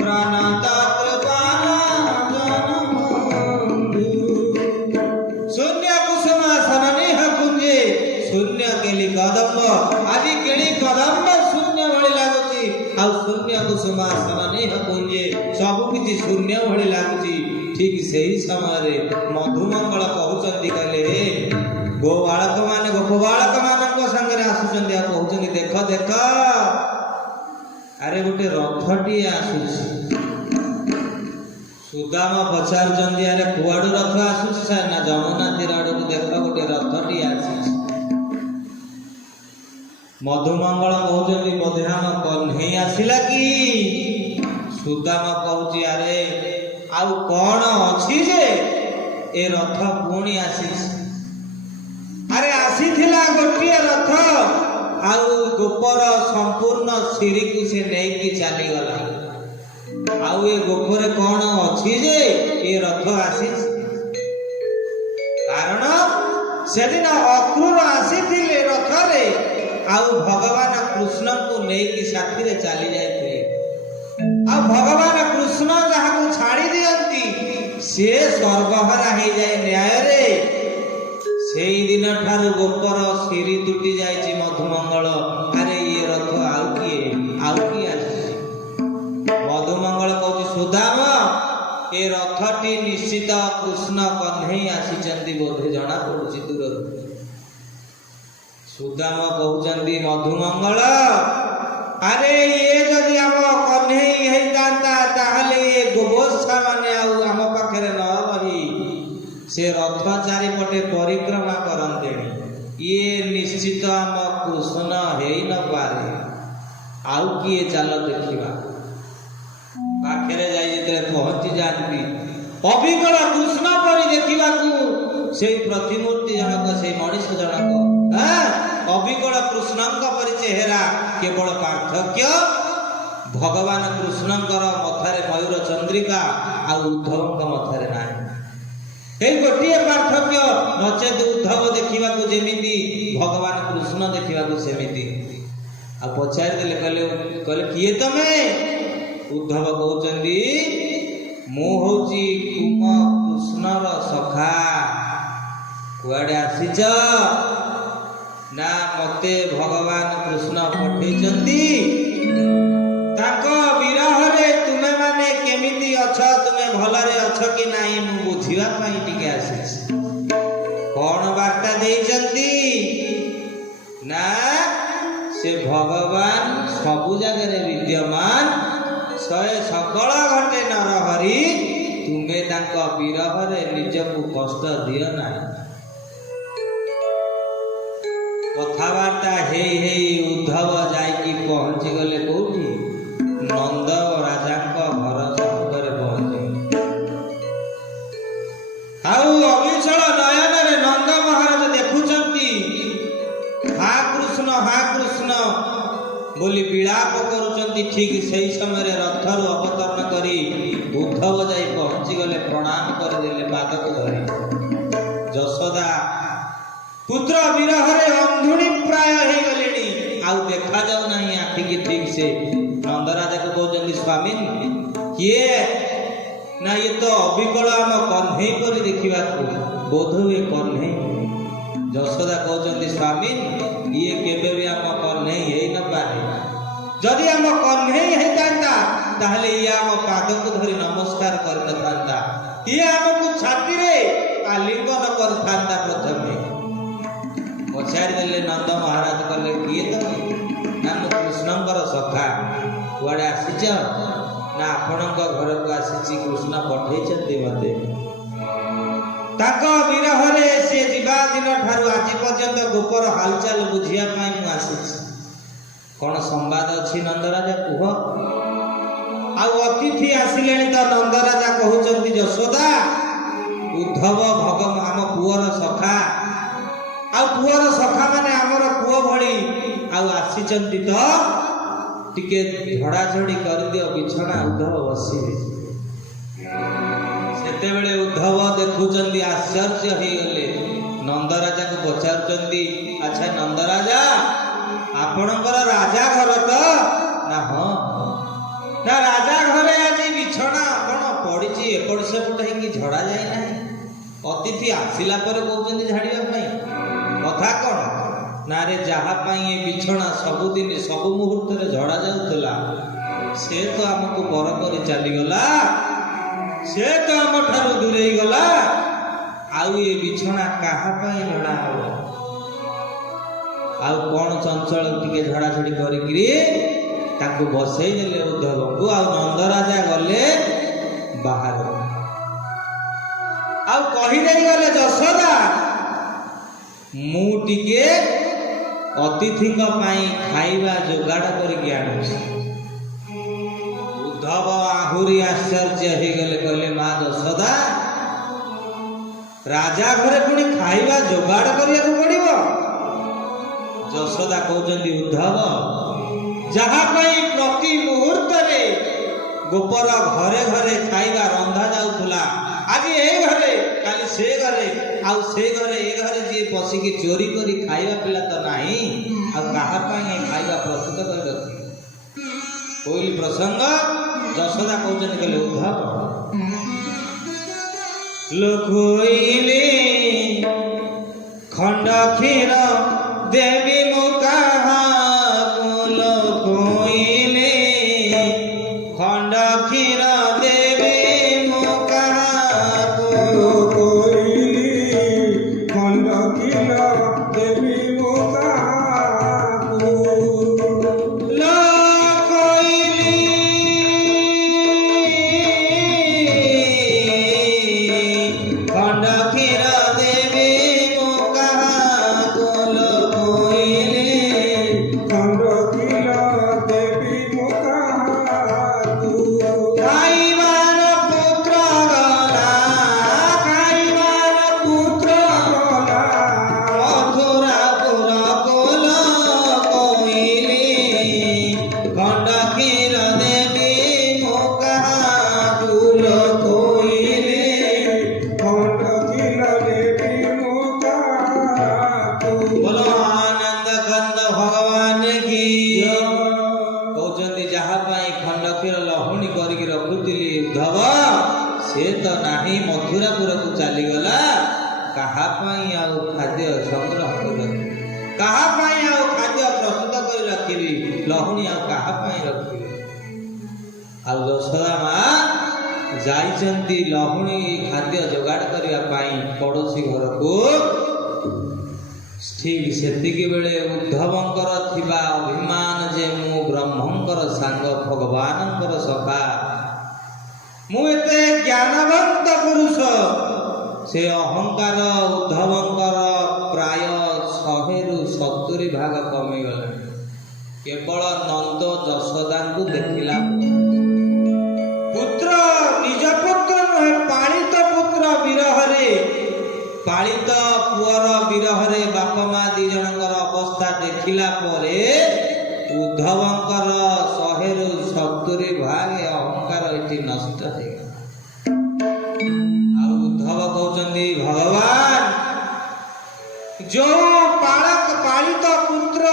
प्रणत कृपाल जनबंधो शून्य कुसुमासन निह कुंजे शून्य केली कदम्ब आदि केली कदम्ब शून्य भଳି ଲାଗୁଛି ଆଉ शून्य कुसुमासन निह कुंजे ସବୁ କିଛି शून्य ଭଳି ଲାଗୁଛି ଠିକ ସେହି ସମୟରେ ମଧୁମଙ୍ଗଳ କହୁଛନ୍ତି କହିଲେ ହେ ଗୋ ବାଳକ ମାନେ ଗୋପ ବାଳକ ମାନଙ୍କ ସାଙ୍ଗରେ ଆସୁଛନ୍ତି ଆଉ କହୁଛନ୍ତି ଦେଖ ଦେଖ ଆରେ ଗୋଟେ ରଥଟିଏ ଆସୁଛି ସୁଦାମ ପଚାରୁଛନ୍ତି ଆରେ କୁଆଡୁ ରଥ ଆସୁଛି ସାର୍? ନା ଯମୁନା ତୀର ଆଡକୁ ଦେଖ ଗୋଟେ ରଥଟି ଆସିଛି। ମଧୁମଙ୍ଗଳ କହୁଛନ୍ତି ବୋଧେ ଆମ କହ୍ନେଇ ଆସିଲା କି? ସୁଦାମ କହୁଛି ଆରେ ଆଉ କଣ ଅଛି ଯେ ଏ ରଥ ପୁଣି ଆସିଛି? ଆରେ ଆସିଥିଲା ଗୋଟିଏ ରଥ, ଆଉ ଗୋପର ସମ୍ପୂର୍ଣ୍ଣ ସିରିକୁ ସେ ନେଇକି ଚାଲିଗଲା। ଆଉ ଏ ଗୋପରେ କଣ ଅଛି ଯେ ଏ ରଥ ଆସିଛି? କାରଣ ସେଦିନ ଅକ୍ରୂର ଆସିଥିଲେ ରଥରେ, ଆଉ ଭଗବାନ କୃଷ୍ଣଙ୍କୁ ନେଇକି ସାଥିରେ ଚାଲି ଯାଇଥିଲେ। ଆଉ ଭଗବାନ କୃଷ୍ଣ ଯାହାକୁ ଛାଡ଼ି ଦିଅନ୍ତି ସେ ସର୍ବହରା ହେଇଯାଏ ନ୍ୟାୟରେ। ସେଇ ଦିନ ଠାରୁ ଗୋପର ଶିରି ତୁଟି ଯାଇଛି। ମଧୁମଙ୍ଗଳ ଆରେ ଇଏ ରଥ ଆଉ କିଏ ଆସିଛି? ମଧୁମଙ୍ଗଳ କହୁଛି ସୁଦାମ ଏ ରଥଟି ନିଶ୍ଚିତ କୃଷ୍ଣ କହ୍ନେଇ ଆସିଛନ୍ତି ବୋଧେ ଜଣା ପଡୁଛି ଦୂରରୁ। ସୁଦାମ କହୁଛନ୍ତି ମଧୁମଙ୍ଗଳ ଆରେ ଇଏ ଯଦି ଆମ କହ୍ନେଇ ହେଇଥାନ୍ତା ତାହେଲେ ଏ ଗୋବତ୍ସା ମାନେ ଆଉ ଆମ ପାଖରେ ନ ରହି ସେ ରଥ ଚାରିପଟେ ପରିକ୍ରମା କରନ୍ତେଣି। ଇଏ ନିଶ୍ଚିତ ଆମ କୃଷ୍ଣ ହେଇ ନପାରେ, ଆଉ କିଏ ଚାଲ ଦେଖିବା। ପାଖରେ ଯାଇ ଯେତେବେଳେ ପହଞ୍ଚି ଯାଆନ୍ତି ଅବିକଳ କୃଷ୍ଣ ପରି ଦେଖିବାକୁ ସେଇ ପ୍ରତିମୂର୍ତ୍ତି ଜଣକ, ସେଇ ମଣିଷ ଜଣକ ଅବିକଳ କୃଷ୍ଣଙ୍କ ପରି ଚେହେରା। କେବଳ ପାର୍ଥକ୍ୟ ଭଗବାନ କୃଷ୍ଣଙ୍କର ମଥାରେ ମୟୂର ଚନ୍ଦ୍ରିକା ଆଉ ଉଦ୍ଧବଙ୍କ ମଥାରେ ନାହିଁ। ଏଇ ଗୋଟିଏ ପାର୍ଥକ୍ୟ, ନଚେତ ଉଦ୍ଧବ ଦେଖିବାକୁ ଯେମିତି ଭଗବାନ କୃଷ୍ଣ ଦେଖିବାକୁ ସେମିତି। ଆଉ ପଚାରିଦେଲେ କହିଲେ କିଏ ତମେ? ଉଦ୍ଧବ କହୁଛନ୍ତି ମୁଁ ହଉଛି ତୁମ କୃଷ୍ଣର ସଖା। କୁଆଡେ ଆସିଛ? ନା ମତେ ଭଗବାନ କୃଷ୍ଣ ପଠେଇଛନ୍ତି। ତାଙ୍କ ବିରହରେ ତୁମେ ମାନେ କେମିତି ଅଛ, ତୁମେ ଭଲରେ ଅଛ କି ନାହିଁ ମୁଁ ବୁଝିବା ପାଇଁ ଟିକେ ଆସିଛି। କଣ ବାର୍ତ୍ତା ଦେଇଛନ୍ତି? ନା ସେ ଭଗବାନ ସବୁ ଜାଗାରେ ବିଦ୍ୟମାନ, ଶହେ ସକଳ ଘଟେ ନରହରି, ତୁମେ ତାଙ୍କ ବିରହରେ ନିଜକୁ କଷ୍ଟ ଦିଅ ନାହିଁ। କଥାବାର୍ତ୍ତା ହେଇ ହେଇ ଉଦ୍ଧବ ଯାଇକି ପହଞ୍ଚି ଗଲେ କୋଉଠି? ନନ୍ଦ ରାଜାଙ୍କ ଘର ସମ୍ମୁଖରେ ପହଞ୍ଚିଗଲେ। ଆଉ ଅବିଚଳ ନୟନରେ ନନ୍ଦ ମହାରାଜ ଦେଖୁଛନ୍ତି। ହା କୃଷ୍ଣ ବୋଲି ବିଳାପ କରୁଛନ୍ତି। ଠିକ ସେଇ ସମୟରେ ରଥରୁ ଅବତରଣ କରି ଉଦ୍ଧବ ଯାଇ ପହଞ୍ଚିଗଲେ, ପ୍ରଣାମ କରିଦେଲେ ପାଦକୁ ଧରି। ଯଶୋଦା ପୁତ୍ର ବିରହରେ ଅନ୍ଧୁଣୀ ପ୍ରାୟ ହେଇଗଲେଣି, ଆଉ ଦେଖାଯାଉ ନାହିଁ ଆଖିକି ଠିକ ସେ। ନନ୍ଦରାଜାକୁ କହୁଛନ୍ତି ସ୍ୱାମୀ କିଏ? ନା ଇଏ ତ ଅବିକଳ ଆମ କହ୍ନେଇ ପରି ଦେଖିବାକୁ, ବୋଧହୁଏ କହ୍ନେଇ। ଯଶୋଦା କହୁଛନ୍ତି ସ୍ୱାମୀ ଇଏ କେବେ ବି ଆମ କହ୍ନେଇ ହେଇ ନପାରେ। ଯଦି ଆମ କହ୍ନେଇ ହେଇଥାନ୍ତା ତାହେଲେ ଇଏ ଆମ ପାଦକୁ ଧରି ନମସ୍କାର କରିନଥାନ୍ତା, ଇଏ ଆମକୁ ଛାତିରେ ଆଲିଙ୍ଗନ କରିଥାନ୍ତା। ପ୍ରଥମେ ପଚାରିଦେଲେ ନନ୍ଦ ମହାରାଜ, କହିଲେ କିଏ ତମେ? ନା ମୁଁ କୃଷ୍ଣଙ୍କର ସଖା। କୁଆଡେ ଆସିଛ? ନା ଆପଣଙ୍କ ଘରକୁ ଆସିଛି, କୃଷ୍ଣ ପଠେଇଛନ୍ତି ମତେ। ତାଙ୍କ ବିରହରେ ସେ ଯିବା ଦିନ ଠାରୁ ଆଜି ପର୍ଯ୍ୟନ୍ତ ଗୋପର ହାଲଚାଲ ବୁଝିବା ପାଇଁ ମୁଁ ଆସିଛି। କଣ ସମ୍ବାଦ ଅଛି ନନ୍ଦରାଜା କୁହ? ଆଉ ଅତିଥି ଆସିଲେଣି ତ। ନନ୍ଦରାଜା କହୁଛନ୍ତି ଯଶୋଦା ଉଦ୍ଧବ ଆମ ପୁଅର ସଖା, ଆଉ ପୁଅର ସଖା ମାନେ ଆମର ପୁଅ ଭଳି, ଆଉ ଆସିଛନ୍ତି ତ ଟିକେ ଝଡାଝଡି କରିଦିଅ ବିଛଣା, ଉଦ୍ଧବ ବସିବେ। ସେତେବେଳେ ଉଦ୍ଧବ ଦେଖୁଛନ୍ତି, ଆଶ୍ଚର୍ଯ୍ୟ ହେଇଗଲେ। ନନ୍ଦରାଜାକୁ ପଚାରୁଛନ୍ତି ଆଚ୍ଛା ନନ୍ଦରାଜା ଆପଣଙ୍କର ରାଜା ଘର ତ? ନା ହଁ। ନା ରାଜା ଘରେ ଆଜି ବିଛଣା କଣ ପଡିଛି, ଏପଟ ସେପଟ ହେଇକି ଝଡା ଯାଏ ନାହିଁ? ଅତିଥି ଆସିଲା ପରେ କହୁଛନ୍ତି ଝାଡିବା ପାଇଁ। କଥା କଣ? ନା ରେ ଯାହା ପାଇଁ ଏ ବିଛଣା ସବୁଦିନ ସବୁ ମୁହୂର୍ତ୍ତରେ ଝଡା ଯାଉଥିଲା, ସେ ତ ଆମକୁ ପର କରି ଚାଲିଗଲା, ସେ ତ ଆମ ଠାରୁ ଦୂରେଇ ଗଲା, ଆଉ ଏ ବିଛଣା କାହା ପାଇଁ ଝଡା ହବ? ଆଉ କଣ ଚଞ୍ଚଳ ଟିକେ ଝଡାଝଡି କରିକିରି ତାଙ୍କୁ ବସେଇ ଦେଲେ ଉଦ୍ଧବଙ୍କୁ। ଆଉ ନନ୍ଦରାଜା ଗଲେ ବାହାରକୁ। ଆଉ କହି ଦେଇ ଗଲେ ଯଶୋଦା ମୁଁ ଟିକେ ଅତିଥିଙ୍କ ପାଇଁ ଖାଇବା ଯୋଗାଡ଼ କରିକି ଆଣୁଛି। ଉଦ୍ଧବ ଆହୁରି ଆଶ୍ଚର୍ଯ୍ୟ ହେଇଗଲେ, କହିଲେ ମା ଯଶୋଦା ରାଜା ଘରେ ପୁଣି ଖାଇବା ଯୋଗାଡ଼ କରିବାକୁ ପଡ଼ିବ? ଯଶୋଦା କହୁଛନ୍ତି ଉଦ୍ଧବ ଯାହା ପାଇଁ ପ୍ରତି ମୁହୂର୍ତ୍ତରେ ଗୋପର ଘରେ ଘରେ ଖାଇବା ରନ୍ଧା ଯାଉଥିଲା, ଆଜି ଏ ଘରେ କାଲି ସେ ଘରେ ଆଉ ସେ ଘରେ ଏ ଘରେ ଯିଏ ବସିକି ଚୋରି କରି ଖାଇବା ପିଲା ତ ନାହିଁ, ଆଉ କାହା ପାଇଁ ଏ ଖାଇବା ପ୍ରସ୍ତୁତ କରି ରଖିବେ? କହିଲି ପ୍ରସଙ୍ଗ ଯଶୋଦା କହୁଛନ୍ତି, କହିଲେ ଉଦ୍ଧବ ଲୋକଇଲେ ଖଣ୍ଡ କ୍ଷୀର ଦେବି ମୁଁ କାହାକୁ, ଲୋକଇଲେ ଖଣ୍ଡ କ୍ଷୀର ଦେବି ମୁଁ କାହାକୁ, ଖଣ୍ଡ କ୍ଷୀର ଦେବି ମୁଁ କାହାକୁ, ଖଣ୍ଡ କ୍ଷୀର ଦେବି ମୁଁ କାହାକୁ, ଲୋକଇଲେ ଖଣ୍ଡ କ୍ଷୀର ଦେବି ମୁଁ କାହାକୁ, ଖାଇବାର ପୁତ୍ର ଗଲା, ଖାଇବାର ପୁତ୍ର ଗଲା ମଥୁରାପୁର କୁଲ କହିଲେ ଖଣ୍ଡ କ୍ଷୀର ଦେବି ମୁଁ କାହାକୁ, ଲୋକଇଲେ ଖଣ୍ଡ କ୍ଷୀର ଦେବି ମୁଁ କାହାକୁ। ବୋଲ ଆନନ୍ଦ କନ୍ଦ ଭଗବାନ କି କହୁଛନ୍ତି ଯାହା ପାଇଁ ଖଣ୍ଡ କ୍ଷୀର ଲହୁଣୀ କରିକି ରଖୁଥିଲି ଉଦ୍ଧବ ସେ ତ ନାହିଁ, ମଥୁରାପୁରକୁ ଚାଲିଗଲା। କାହା ପାଇଁ ଆଉ ଖାଦ୍ୟ ସଂଗ୍ରହ କରି ରଖିବି? କାହା ପାଇଁ ଆଉ ଖାଦ୍ୟ ପ୍ରସ୍ତୁତ କରି ରଖିବି? ଲହୁଣୀ ଆଉ କାହା ପାଇଁ ରଖିବି? ଆଉ ଯଶୋଦା ମା ଯାଇଛନ୍ତି ଲହୁଣୀ ଖାଦ୍ୟ ଯୋଗାଡ଼ କରିବା ପାଇଁ ପଡ଼ୋଶୀ ଘରକୁ। ଠିକ୍ ସେତିକି ବେଳେ ଉଦ୍ଧବଙ୍କର ଥିବା ଅଭିମାନ ଯେ ମୁଁ ବ୍ରହ୍ମଙ୍କର ସାଙ୍ଗ, ଭଗବାନଙ୍କର ସଖା, ମୁଁ ଏତେ ଜ୍ଞାନବନ୍ତ ପୁରୁଷ, ସେ ଅହଙ୍କାର ଉଦ୍ଧବଙ୍କର ପ୍ରାୟ 100ରୁ 70 ଭାଗ କମିଗଲାଣି। କେବଳ ନନ୍ଦ ଯଶୋଦାଙ୍କୁ ଦେଖିଲା ପୁତ୍ର, ନିଜ ପୁତ୍ର ନୁହେଁ, ପାଳିତ ପୁତ୍ର ବିରହରେ, ପାଳିତ ପୁଅର ବିରହରେ ବାପା ମା ଦି ଜଣଙ୍କର ଅବସ୍ଥା ଦେଖିଲା ପରେ ଉଦ୍ଧବଙ୍କର 100ରୁ 70 ଭାଗ ଅହଙ୍କାର ଏଠି ନଷ୍ଟ ହେଇଗଲା। ଆଉ ଉଦ୍ଧବ କହୁଛନ୍ତି ଭଗବାନ ଯୋଉ ପାଳିତ ପୁତ୍ର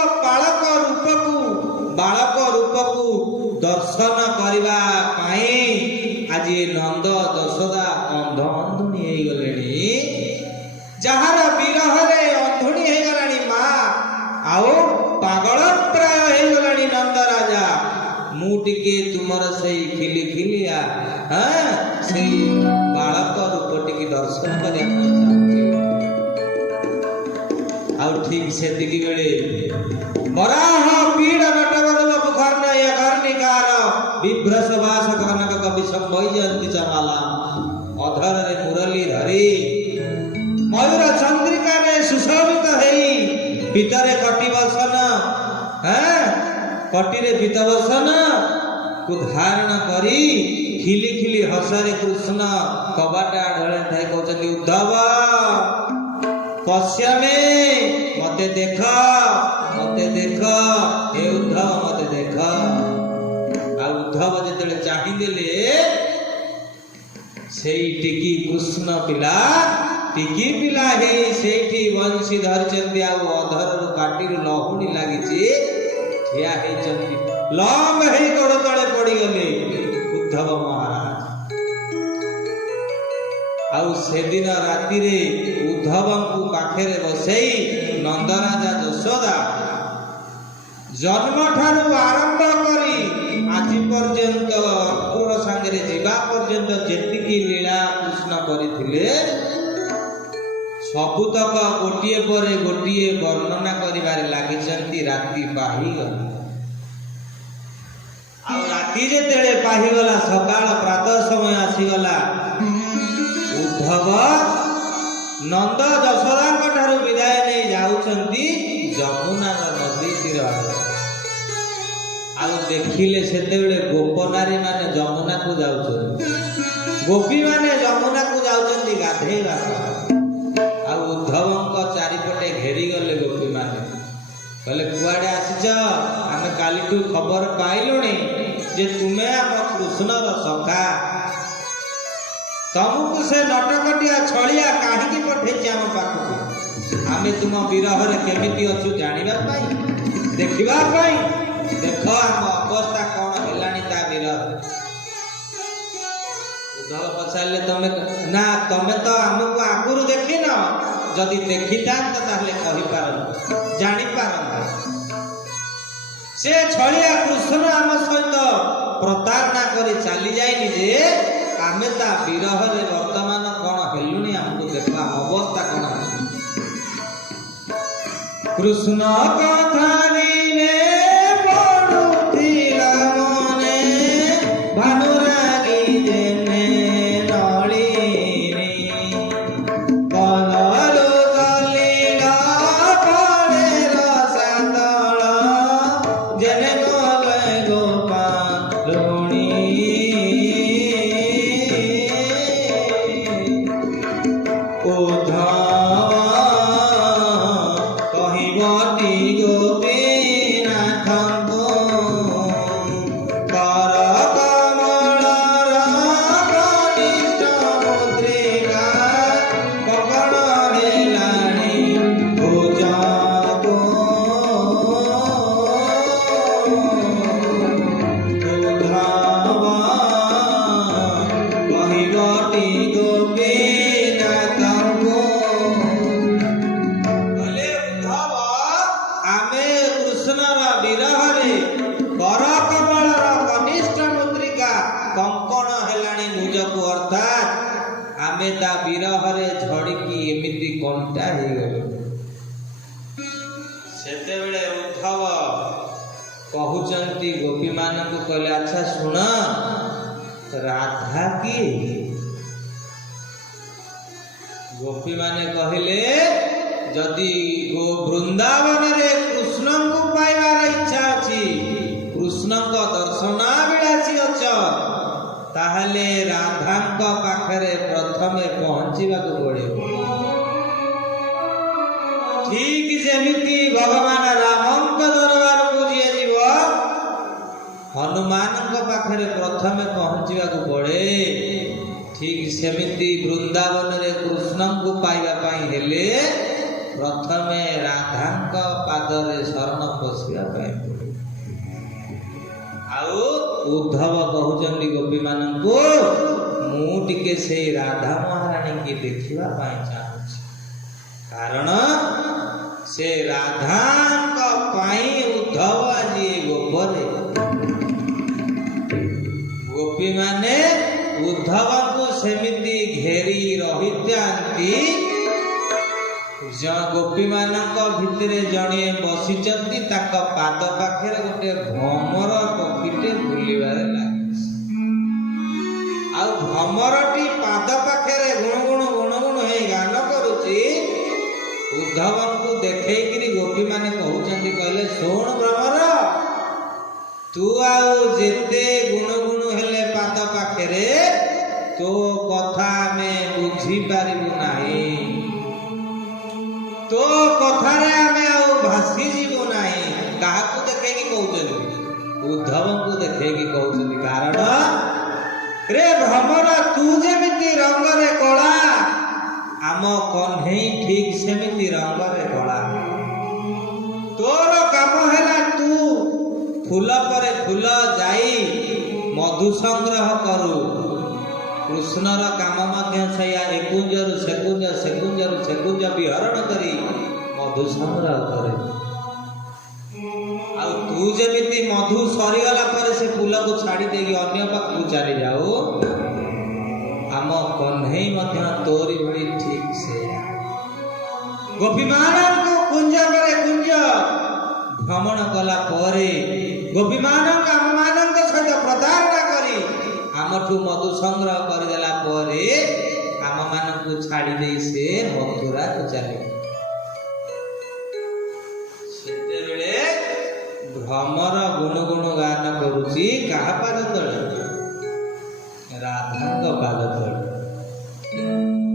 ବାଳକ ରୂପକୁ ଦର୍ଶନ କରିବା ପାଇଁ ଆଜି ନନ୍ଦ ଯଶୋଦା ଅନ୍ଧୁଣୀ ହେଇଗଲେଣି, ଯାହାର ବିରହରେ ଅନ୍ଧୁଣୀ ହେଇଗଲାଣି ମା, ଆଉ ପାଗଳ ପ୍ରାୟ ହେଇଗଲାଣି ନନ୍ଦ ରାଜା। ମୁଁ ଟିକେ ତୁମର ସେଇ ଖିଲିଖିଲିଆ ସେଇ ବାଳକ ରୂପ ଟିକେ ଦର୍ଶନ କରିବା ପାଇଁ ଚାହୁଁଛି। ଆଉ ଠିକ୍ ସେତିକି ବେଳେ ବରାହ ପୀଡ଼ ନଟବର ମୁଖର୍ଣ୍ଣ କର୍ଣ୍ଣିକାର ବିଭ୍ରସ ବାସ କନକ କବି ସମ୍ଭୈଜନ୍ତି ଚମାଲା, ଅଧରରେ ମୁରଲି ଧରି ମୟୂର ଚନ୍ଦ୍ରିକାରେ ସୁଶୋଭିତ ହେଇ ଭିତରେ କଟିବସନ, କଟିରେ ପିତବସନ କୁ ଧାରଣ କରି ଖିଲି ଖିଲି ହସରେ କୃଷ୍ଣ କବାଟ ଆଢଳେ ଥାଇ କହୁଛନ୍ତି ଉଦ୍ଧବ ପଶ୍ୟମେ, ମତେ ଦେଖ, ମତେ ଦେଖ, ହେ ଉଦ୍ଧବ ମତେ ଦେଖ। ଆଉ ଉଦ୍ଧବ ଯେତେବେଳେ ଚାହିଁଦେଲେ ସେଇ ଟିକି କୃଷ୍ଣ ପିଲା, ଟିକି ପିଲା ହେଇ ସେଇଠି ବଂଶୀ ଧରିଛନ୍ତି, ଆଉ ଅଧରରୁ କାଟିରୁ ଲହୁଣୀ ଲାଗିଛି, ଠିଆ ହେଇଛନ୍ତି, ଲମ୍ବ ହେଇ ଗୋଡ଼ ତଳେ ପଡ଼ିଗଲେ ଉଦ୍ଧବ ମହାରାଜ। ଆଉ ସେଦିନ ରାତିରେ ଉଦ୍ଧବଙ୍କୁ ପାଖରେ ବସେଇ ନନ୍ଦରାଜା ଯଶୋଦା ଜନ୍ମଠାରୁ ଆରମ୍ଭ କରି ଆଜି ପର୍ଯ୍ୟନ୍ତ ଅକ୍ରୁର ସାଙ୍ଗରେ ଯିବା ପର୍ଯ୍ୟନ୍ତ ଯେତିକି ଲୀଳା କୃଷ୍ଣ କରିଥିଲେ ସବୁତକ ଗୋଟିଏ ପରେ ଗୋଟିଏ ବର୍ଣ୍ଣନା କରିବାରେ ଲାଗିଛନ୍ତି। ରାତି ପାହିଗଲା, ଆଉ ରାତି ଯେତେବେଳେ ପାହିଗଲା, ସକାଳ ପ୍ରାତଃ ସମୟ ଆସିଗଲା, ଉଦ୍ଧବ नंद यशोदा ठारू विदाय नहीं जाउछंती जमुना नदी तीर आउ देखिले सेतेबेले गोपनारी माने जमुना को जाउछंती गोपी माने जमुना को जाउछंती गाधेइबा आ उद्धवंक चारिपटे घेरी गले गोपी माने कहले कुआडे आसीछ आमे कालीटू खबर पाइलुनी जे तुमे आम कृष्णर सखा तुमको से नटकटिया छलिया काहीकि पठेछि आम पाखु आमे तुम विरह रे केमिति अछु जानिबा पाई देखिबा पाई देख आम अवस्था कौन हेलानी ता विरह उद्धव पचारे तमे ना तमे तो आमको आगुरु देखिन जदि देखिता ताहले कहि पारन जानि पारन से छलिया कृष्ण आम सहित प्रतारणा करी चली जाइनि जे आमे ता विरह रे वर्तमान कौन हेलुनी हमको देखा अवस्था कौन कृष्ण कथा रे पडुथिला मने भानुरागी जेने नळिनी कलरु कलिला पडे रसातळ जेने गले गोपालुणी विरहरे झड़की एमिति कंटा हो गले सेतेबेले उद्धव कहउचंती गोपी मानक कहले अच्छा सुन राधा की गोपी माने कहले जदि गो वृंदावन रे कृष्ण को पाइबार इच्छा अछि कृष्ण को दर्शनाभिलाषी अछ ताहले राधांक पाखरे प्रथमे पहुंचीबा को पड़िबो ठीक जेमिति भगवान रामंक दरबार को जिए जीव हनुमानंक पाखरे प्रथमे पहुंचीबा को पड़े ठीक सेमिति वृंदावन रे कृष्ण को पाइबा पाई हेले प्रथमे राधांक पादरे शरण पसिबा पाई आउ उद्धव कहउचंदी गोपी माननको मु टिके से राधा महारानी की देखिबा पाई चाहूछि कारण से राधांक पाई उद्धव आज गोपरे गोपी माने उद्धव को सेमिति घेरी रहितांती गोपी मानक भितरे जणे बसिचंती ताक पाद पाखरे गोटे भ्रमर पक्षीटे बुलिबारे लागिछि आ भ्रमरटी पाद पाखरे गुण हे गान करूची उद्धव को देखैकरी गोपी माने कहउचंती कहले सोण भ्रमर तू आउ जेते गुण हेले पाद पाखरे तो कथा में बुझी पारिबु नाही तो कथारे आमे आउ भासी जीवो नाही काहाकू देखे कि कहउचली उद्धव को देखे कि कहउचली कारण रे भ्रमर तू जेमिति रंग रे कला आम कन्हई ठीक सेमिति रंग रे कला तोर काम हैला तू फूल परे फूल जाई मधु संग्रह करू कृष्णर काम मध्य सया एकुंजरु सेकुंज विहरण करी मधु संग्रह करे आ तू जेमिति मधु सरीगला पर से फूल को छाड़ी देगी अन्य पाखु चली जाओ आम कन्हई मध्य तोरी भली ठीक से गोपी मान को कुंज करे कुंज भ्रमण कला परे गोपी मान आम मान सहित प्रतारणा करी आमठू मधु संग्रह करदेला परे आम मान ମାନଙ୍କୁ ଛାଡ଼ି ଦେଇ ସେ ମଥୁରାକୁ ଚାଲିଲେ। ସେତେବେଳେ ଭ୍ରମର ଗୁଣଗୁଣ ଗାନ କରୁଛି କାହା ପାଦ ତଳେ? ରାଧାଙ୍କ ପାଦ ତଳେ।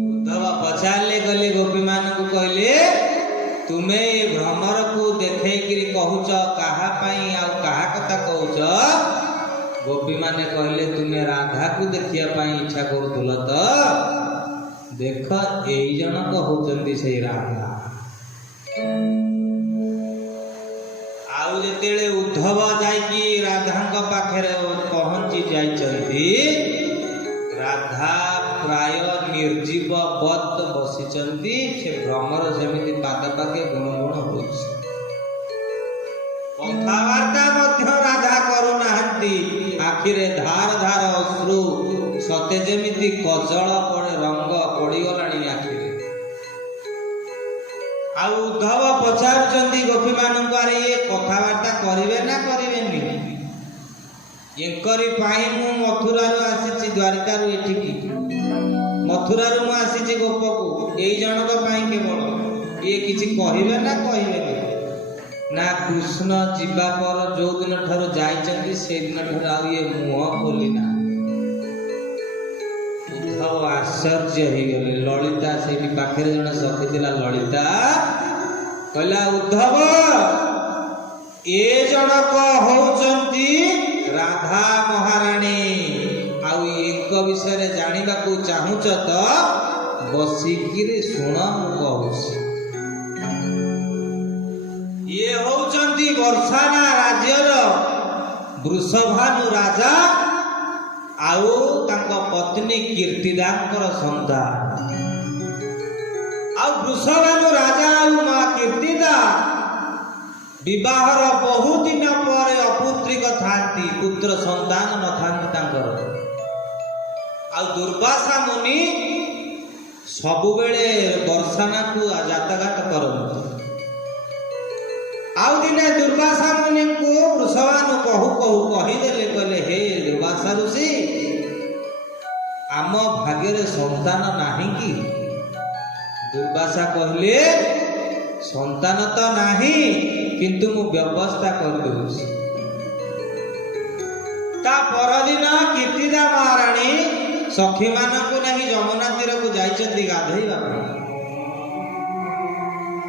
ଉଦ୍ଧବ ପଚାରିଲେ, ଗଲେ ଗୋପୀ ମାନଙ୍କୁ କହିଲେ, ତୁମେ ଏ ଭ୍ରମରକୁ ଦେଖେଇକିରି କହୁଛ କାହା ପାଇଁ ଆଉ କାହା କଥା କହୁଛ? ଗୋପୀ ମାନେ କହିଲେ, ତୁମେ ରାଧାକୁ ଦେଖିବା ପାଇଁ ଇଚ୍ଛା କରୁଥିଲ ତ? ଦେଖ, ଏଇ ଜଣକ ହଉଛନ୍ତି ସେଇ ରାଧା। ଆଉ ଯେତେବେଳେ ଉଦ୍ଧବ ଯାଇକି ରାଧାଙ୍କ ପାଖରେ ପହଞ୍ଚି ଯାଇଛନ୍ତି, ରାଧା ପ୍ରାୟ ନିର୍ଜୀବ ବତ୍ ବସିଛନ୍ତି। ସେ ଭ୍ରମର ସେମିତି ପାଦ ପାଖେ ଗୁଣ ଗୁଣ ହଉଛି। କଥାବାର୍ତ୍ତା ମଧ୍ୟ ରାଧା କରୁନାହାନ୍ତି। ଆଖିରେ ଧାର ଧାର ଅଶ୍ରୁ, ସତେ ଯେମିତି କଜଳ ପଡେ ରଙ୍ଗ ପଡିଗଲାଣି ଆଖିରେ। ଆଉ ଉଦ୍ଧବ ପଚାରୁଛନ୍ତି ଗୋପୀ ମାନଙ୍କୁ, ଆରେ ଇଏ କଥାବାର୍ତ୍ତା କରିବେ ନା କରିବେନି? ଏଙ୍କରି ପାଇଁ ମୁଁ ମଥୁରାରୁ ଆସିଛି, ଦ୍ୱାରିକାରୁ ଏଠିକି। ମଥୁରାରୁ ମୁଁ ଆସିଛି ଗୋପକୁ, ଏଇ ଜଣକ ପାଇଁ କେବଳ। ଇଏ କିଛି କହିବେ ନା କହିବେନି? ନା, କୃଷ୍ଣ ଯିବା ପର ଯୋଉ ଦିନ ଠାରୁ ଯାଇଛନ୍ତି ସେଇଦିନ ଠାରୁ ଆଉ ଇଏ ମୁହଁ ଖୋଲି ନା। ଉଦ୍ଧବ ଆଶ୍ଚର୍ଯ୍ୟ ହେଇଗଲେ। ଲଳିତା ସେଇଠି ପାଖରେ ଜଣେ ସଖୀ ଥିଲା, ଲଳିତା କହିଲା, ଉଦ୍ଧବ ଏ ଜଣକ ହଉଛନ୍ତି ରାଧା ମହାରାଣୀ। ଆଉ ଏଙ୍କ ବିଷୟରେ ଜାଣିବାକୁ ଚାହୁଁଛ ତ? ବସିକିରି ଶୁଣ, ମୁଁ କହୁଛି। ଇଏ ହଉଛନ୍ତି ବର୍ଷାନା ରାଜ୍ୟର ବୃଷଭାନୁ ରାଜା ଆଉ ତାଙ୍କ ପତ୍ନୀ କୀର୍ତ୍ତିଦାଙ୍କର ସନ୍ତାନ। ଆଉ ବୃଷଭାନୁ ରାଜା ଆଉ ମା କୀର୍ତ୍ତିଦା ବିବାହର ବହୁ ଦିନ ପରେ ଅପୁତ୍ରିକ ଥାନ୍ତି, ପୁତ୍ର ସନ୍ତାନ ନଥାନ୍ତି ତାଙ୍କର। ଆଉ ଦୁର୍ବାସା ମୁନି ସବୁବେଳେ ବର୍ଷାନାକୁ ଜାତଘାତ କରନ୍ତି। ଆଉ ଦିନେ ଦୁର୍ବାସା ମୁନିଙ୍କୁ ବୃଷଭାନୁ କହୁ କହୁ କହିଦେଲେ, କହିଲେ, ହେ ଦୁର୍ବାସା ଋଷି, ଆମ ଭାଗ୍ୟରେ ସନ୍ତାନ ନାହିଁ କି? ଦୁର୍ବାସା କହିଲେ, ସନ୍ତାନ ତ ନାହିଁ, କିନ୍ତୁ ମୁଁ ବ୍ୟବସ୍ଥା କରିଦେଉଛି। ତା ପରଦିନ କୀର୍ତ୍ତିଦା ମହାରାଣୀ ସଖୀମାନଙ୍କୁ ନେଇ ଯମୁନା ତୀରକୁ ଯାଇଛନ୍ତି ଗାଧୋଇବା ପାଇଁ।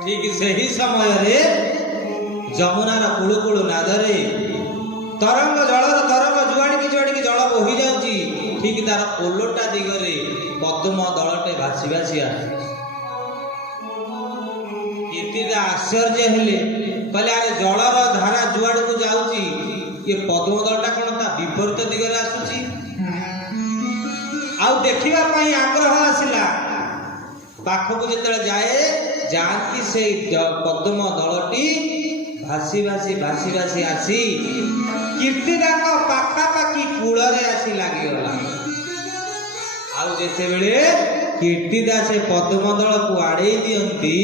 ଠିକ ସେହି ସମୟରେ ଯମୁନାର କୁଳୁ କୁଳୁ ନାଦରେ ତରଙ୍ଗ, ଜଳର ତରଙ୍ଗ ଯୁଆଡ଼ିକି ଜଳ ବୋହି ଯାଉଛି। ଠିକ ତାର ଓଲଟା ଦିଗରେ ପଦ୍ମ ଦଳଟେ ଭାସି ଭାସି ଆସୁଛି। କୀର୍ତ୍ତିଦା ଆଶ୍ଚର୍ଯ୍ୟ ହେଲେ, କହିଲେ, ଆରେ ଜଳର ଧାରା ଯୁଆଡ଼କୁ ଯାଉଛି, ଏ ପଦ୍ମ ଦଳଟା କଣ ତା ବିପରୀତ ଦିଗରେ ଆସୁଛି? ଆଉ ଦେଖିବା ପାଇଁ ଆଗ୍ରହ ଆସିଲା। ପାଖକୁ ଯେତେବେଳେ ଯାଆନ୍ତି, ସେଇ ପଦ୍ମ ଦଳଟି ଭାସି ଭାସି ଆସି କୀର୍ତ୍ତିଦାଙ୍କ ପାଖାପାଖି କୂଳରେ ଆସି ଲାଗିଗଲା। ଆଉ ଯେତେବେଳେ କୀର୍ତ୍ତିଦା ସେ ପଦ୍ମ ଦଳକୁ ଆଡ଼େଇ ଦିଅନ୍ତି,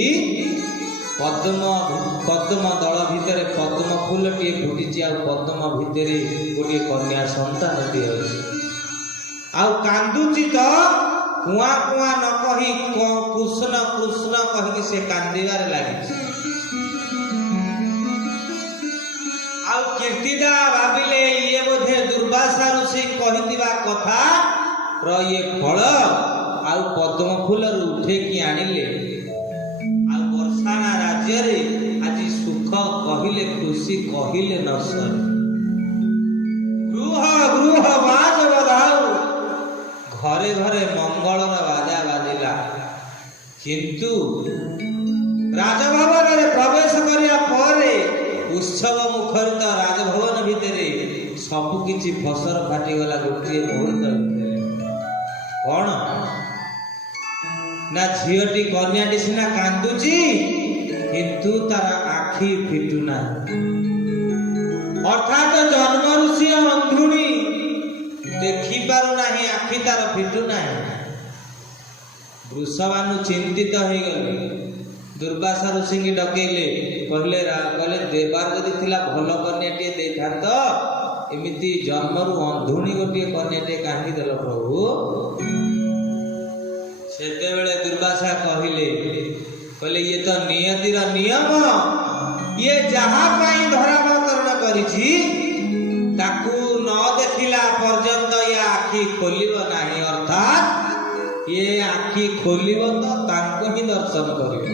ପଦ୍ମ ଦଳ ଭିତରେ ପଦ୍ମ ଫୁଲଟିଏ ଫୁଟିଛି। ଆଉ ପଦ୍ମ ଭିତରେ ଗୋଟିଏ କନ୍ୟା ସନ୍ତାନଟିଏ ଅଛି। ଆଉ କାନ୍ଦୁଛି ତ, କୁଆଁ କୁଆଁ ନ କହି କୃଷ୍ଣ କୃଷ୍ଣ କହିକି ସେ କାନ୍ଦିବାରେ ଲାଗିଛି। ଆଉ କୀର୍ତ୍ତିଦା ଭାବିଲେ, ଇଏ ବୋଧେ ଦୁର୍ବାସା ଋଷି କହିଥିବା କଥା ର ଇଏ ଫଳ। ଆଉ ପଦ୍ମ ଫୁଲରୁ ଉଠେଇକି ଆଣିଲେ। ଆଉ ବର୍ଷାନା ରାଜ୍ୟରେ ଆଜି ସୁଖ କହିଲେ, ଖୁସି କହିଲେ ନ ସରେ। ଗୃହ ଗୃହ ବାଜ ବଧାଉ, ଘରେ ଘରେ ମଙ୍ଗଳର ବାଜା ବାଜିଲା। କିନ୍ତୁ ରାଜଭବନରେ ପ୍ରବେଶ କରିବା ପରେ ଉତ୍ସବ ମୁଖରିତ ରାଜଭବନ ଭିତରେ ସବୁ କିଛି ଫସର ଫାଟିଗଲା ଗୋଟିଏ ମୁହୂର୍ତ୍ତ ଭିତରେ। କଣ ନା, ଝିଅଟି କନ୍ୟାଟି ସିନା କାନ୍ଦୁଛି, କିନ୍ତୁ ତାର ଆଖି ଫିଟୁନାହିଁ। ଅର୍ଥାତ ଜନ୍ମରୁ ସିଏ ଅନ୍ଧୁଣୀ, ଦେଖିପାରୁନାହିଁ, ଆଖି ତାର ଫିଟୁନାହିଁ। ବୃଷଭାନୁ ଚିନ୍ତିତ ହେଇଗଲେ। ଦୁର୍ବାସା ଋଷିଙ୍କୁ ଡକେଇଲେ, କହିଲେ, ଦେବାର ଯଦି ଥିଲା ଭଲ କନ୍ୟାଟିଏ ଦେଇଥାନ୍ତ, ଏମିତି ଜନ୍ମରୁ ଅନ୍ଧୁଣୀ ଗୋଟିଏ କନ୍ୟାଟିଏ କାହିଁକି ଦେଲ ପ୍ରଭୁ? ସେତେବେଳେ ଦୁର୍ବାସା କହିଲେ ଇଏ ତ ନିୟତିର ନିୟମ, ଇଏ ଯାହା ପାଇଁ ଧରାବତରଣ କରିଛି ତାକୁ ନ ଦେଖିଲା ପର୍ଯ୍ୟନ୍ତ ଇଏ ଆଖି ଖୋଲିବ ନାହିଁ। ଅର୍ଥାତ୍ ଇଏ ଆଖି ଖୋଲିବ ତ ତାଙ୍କୁ ହିଁ ଦର୍ଶନ କରିବ।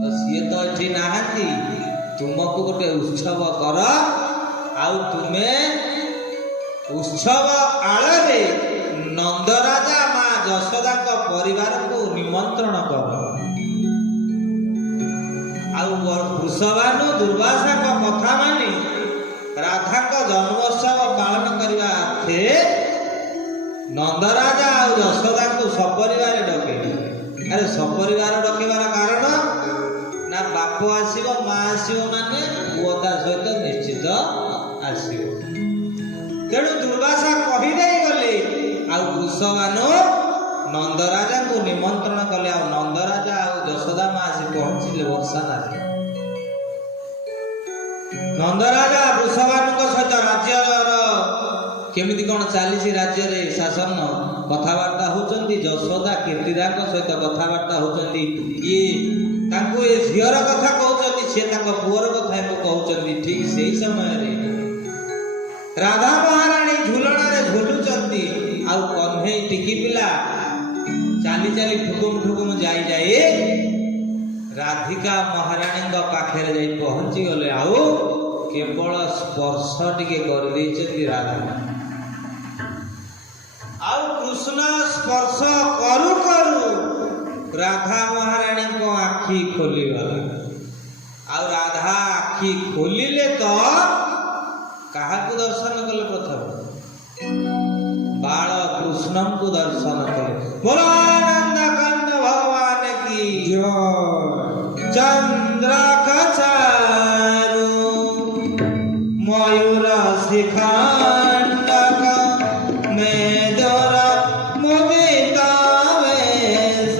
ତ ସିଏ ତ ଏଠି ନାହାନ୍ତି, ତୁମକୁ ଗୋଟେ ଉତ୍ସବ କର, ଆଉ ତୁମେ ଉତ୍ସବ ଆଳରେ ନନ୍ଦରାଜା ମା ଯଶୋଦାଙ୍କ ପରିବାରକୁ ନିମନ୍ତ୍ରଣ କର। ଆଉ ବୃଷଭାନୁ ଦୁର୍ବାସାଙ୍କ କଥା ମାନି ରାଧାଙ୍କ ଜନ୍ମୋତ୍ସବ ପାଳନ କରିବା ଅର୍ଥେ ନନ୍ଦରାଜା ଆଉ ଯଶୋଦାଙ୍କୁ ସପରିବାର ଡକେଇଲେ। ଆରେ ସପରିବାର ଡକେଇବାର କାରଣ ନା ବାପ ଆସିବ, ମା ଆସିବ, ମାନେ ପୁଅ ତା ସହିତ ନିଶ୍ଚିତ ଆସିବ। ତେଣୁ ଦୁର୍ବାସା କହିଦେଇ ଗଲେ, ଆଉ ବୃଷଭାନୁ ନନ୍ଦରାଜାଙ୍କୁ ନିମନ୍ତ୍ରଣ କଲେ। ଆଉ ନନ୍ଦରାଜା ଆଉ ଯଶୋଦା ମା ଆସି ପହଞ୍ଚିଲେ ବର୍ଷା ନାରୀ। ନନ୍ଦରାଜା ବୃଷଭାନୁଙ୍କ ସହିତ ରାଜ୍ୟର କେମିତି କଣ ଚାଲିଛି, ରାଜ୍ୟରେ ଶାସନ କଥାବାର୍ତ୍ତା ହଉଛନ୍ତି। ଯଶୋଦା କୀର୍ତ୍ତିଦାଙ୍କ ସହିତ କଥାବାର୍ତ୍ତା ହଉଛନ୍ତି। ଇଏ ତାଙ୍କୁ ଏ ଝିଅର କଥା କହୁଛନ୍ତି, ସିଏ ତାଙ୍କ ପୁଅର କଥା କହୁଛନ୍ତି। ଠିକ ସେଇ ସମୟରେ ରାଧା ମହାରାଣୀ ଝୁଲଣାରେ ଝୁଲୁଛନ୍ତି, ଆଉ କହ୍ନେଇ ଟିକି ପିଲା ଚାଲି ଚାଲି ଠୁକୁମ ଠୁକୁମ ଯାଇ ଯାଇ ରାଧିକା ମହାରାଣୀଙ୍କ ପାଖରେ ଯାଇ ପହଞ୍ଚିଗଲେ। ଆଉ କେବଳ ସ୍ପର୍ଶ ଟିକେ କରିଦେଇଛନ୍ତି ରାଧା। ଆଉ କୃଷ୍ଣ ସ୍ପର୍ଶ କରୁ କରୁ ରାଧା ମହାରାଣୀଙ୍କ ଆଖି ଖୋଲିଗଲା। ଆଉ ରାଧା ଆଖି ଖୋଲିଲେ ତ କାହାକୁ ଦର୍ଶନ କଲେ? ପ୍ରଥମେ ବାଳ କୃଷ୍ଣଙ୍କୁ ଦର୍ଶନ କଲେ। ବୋଲାନନ୍ଦ କନ୍ଦ ଭଗବାନ କି ଜୟ। ଚନ୍ଦ୍ର କଚାରୁ ମୟୂର ଶିଖାଣ୍ଡକ মেদর মুদিত বেশ,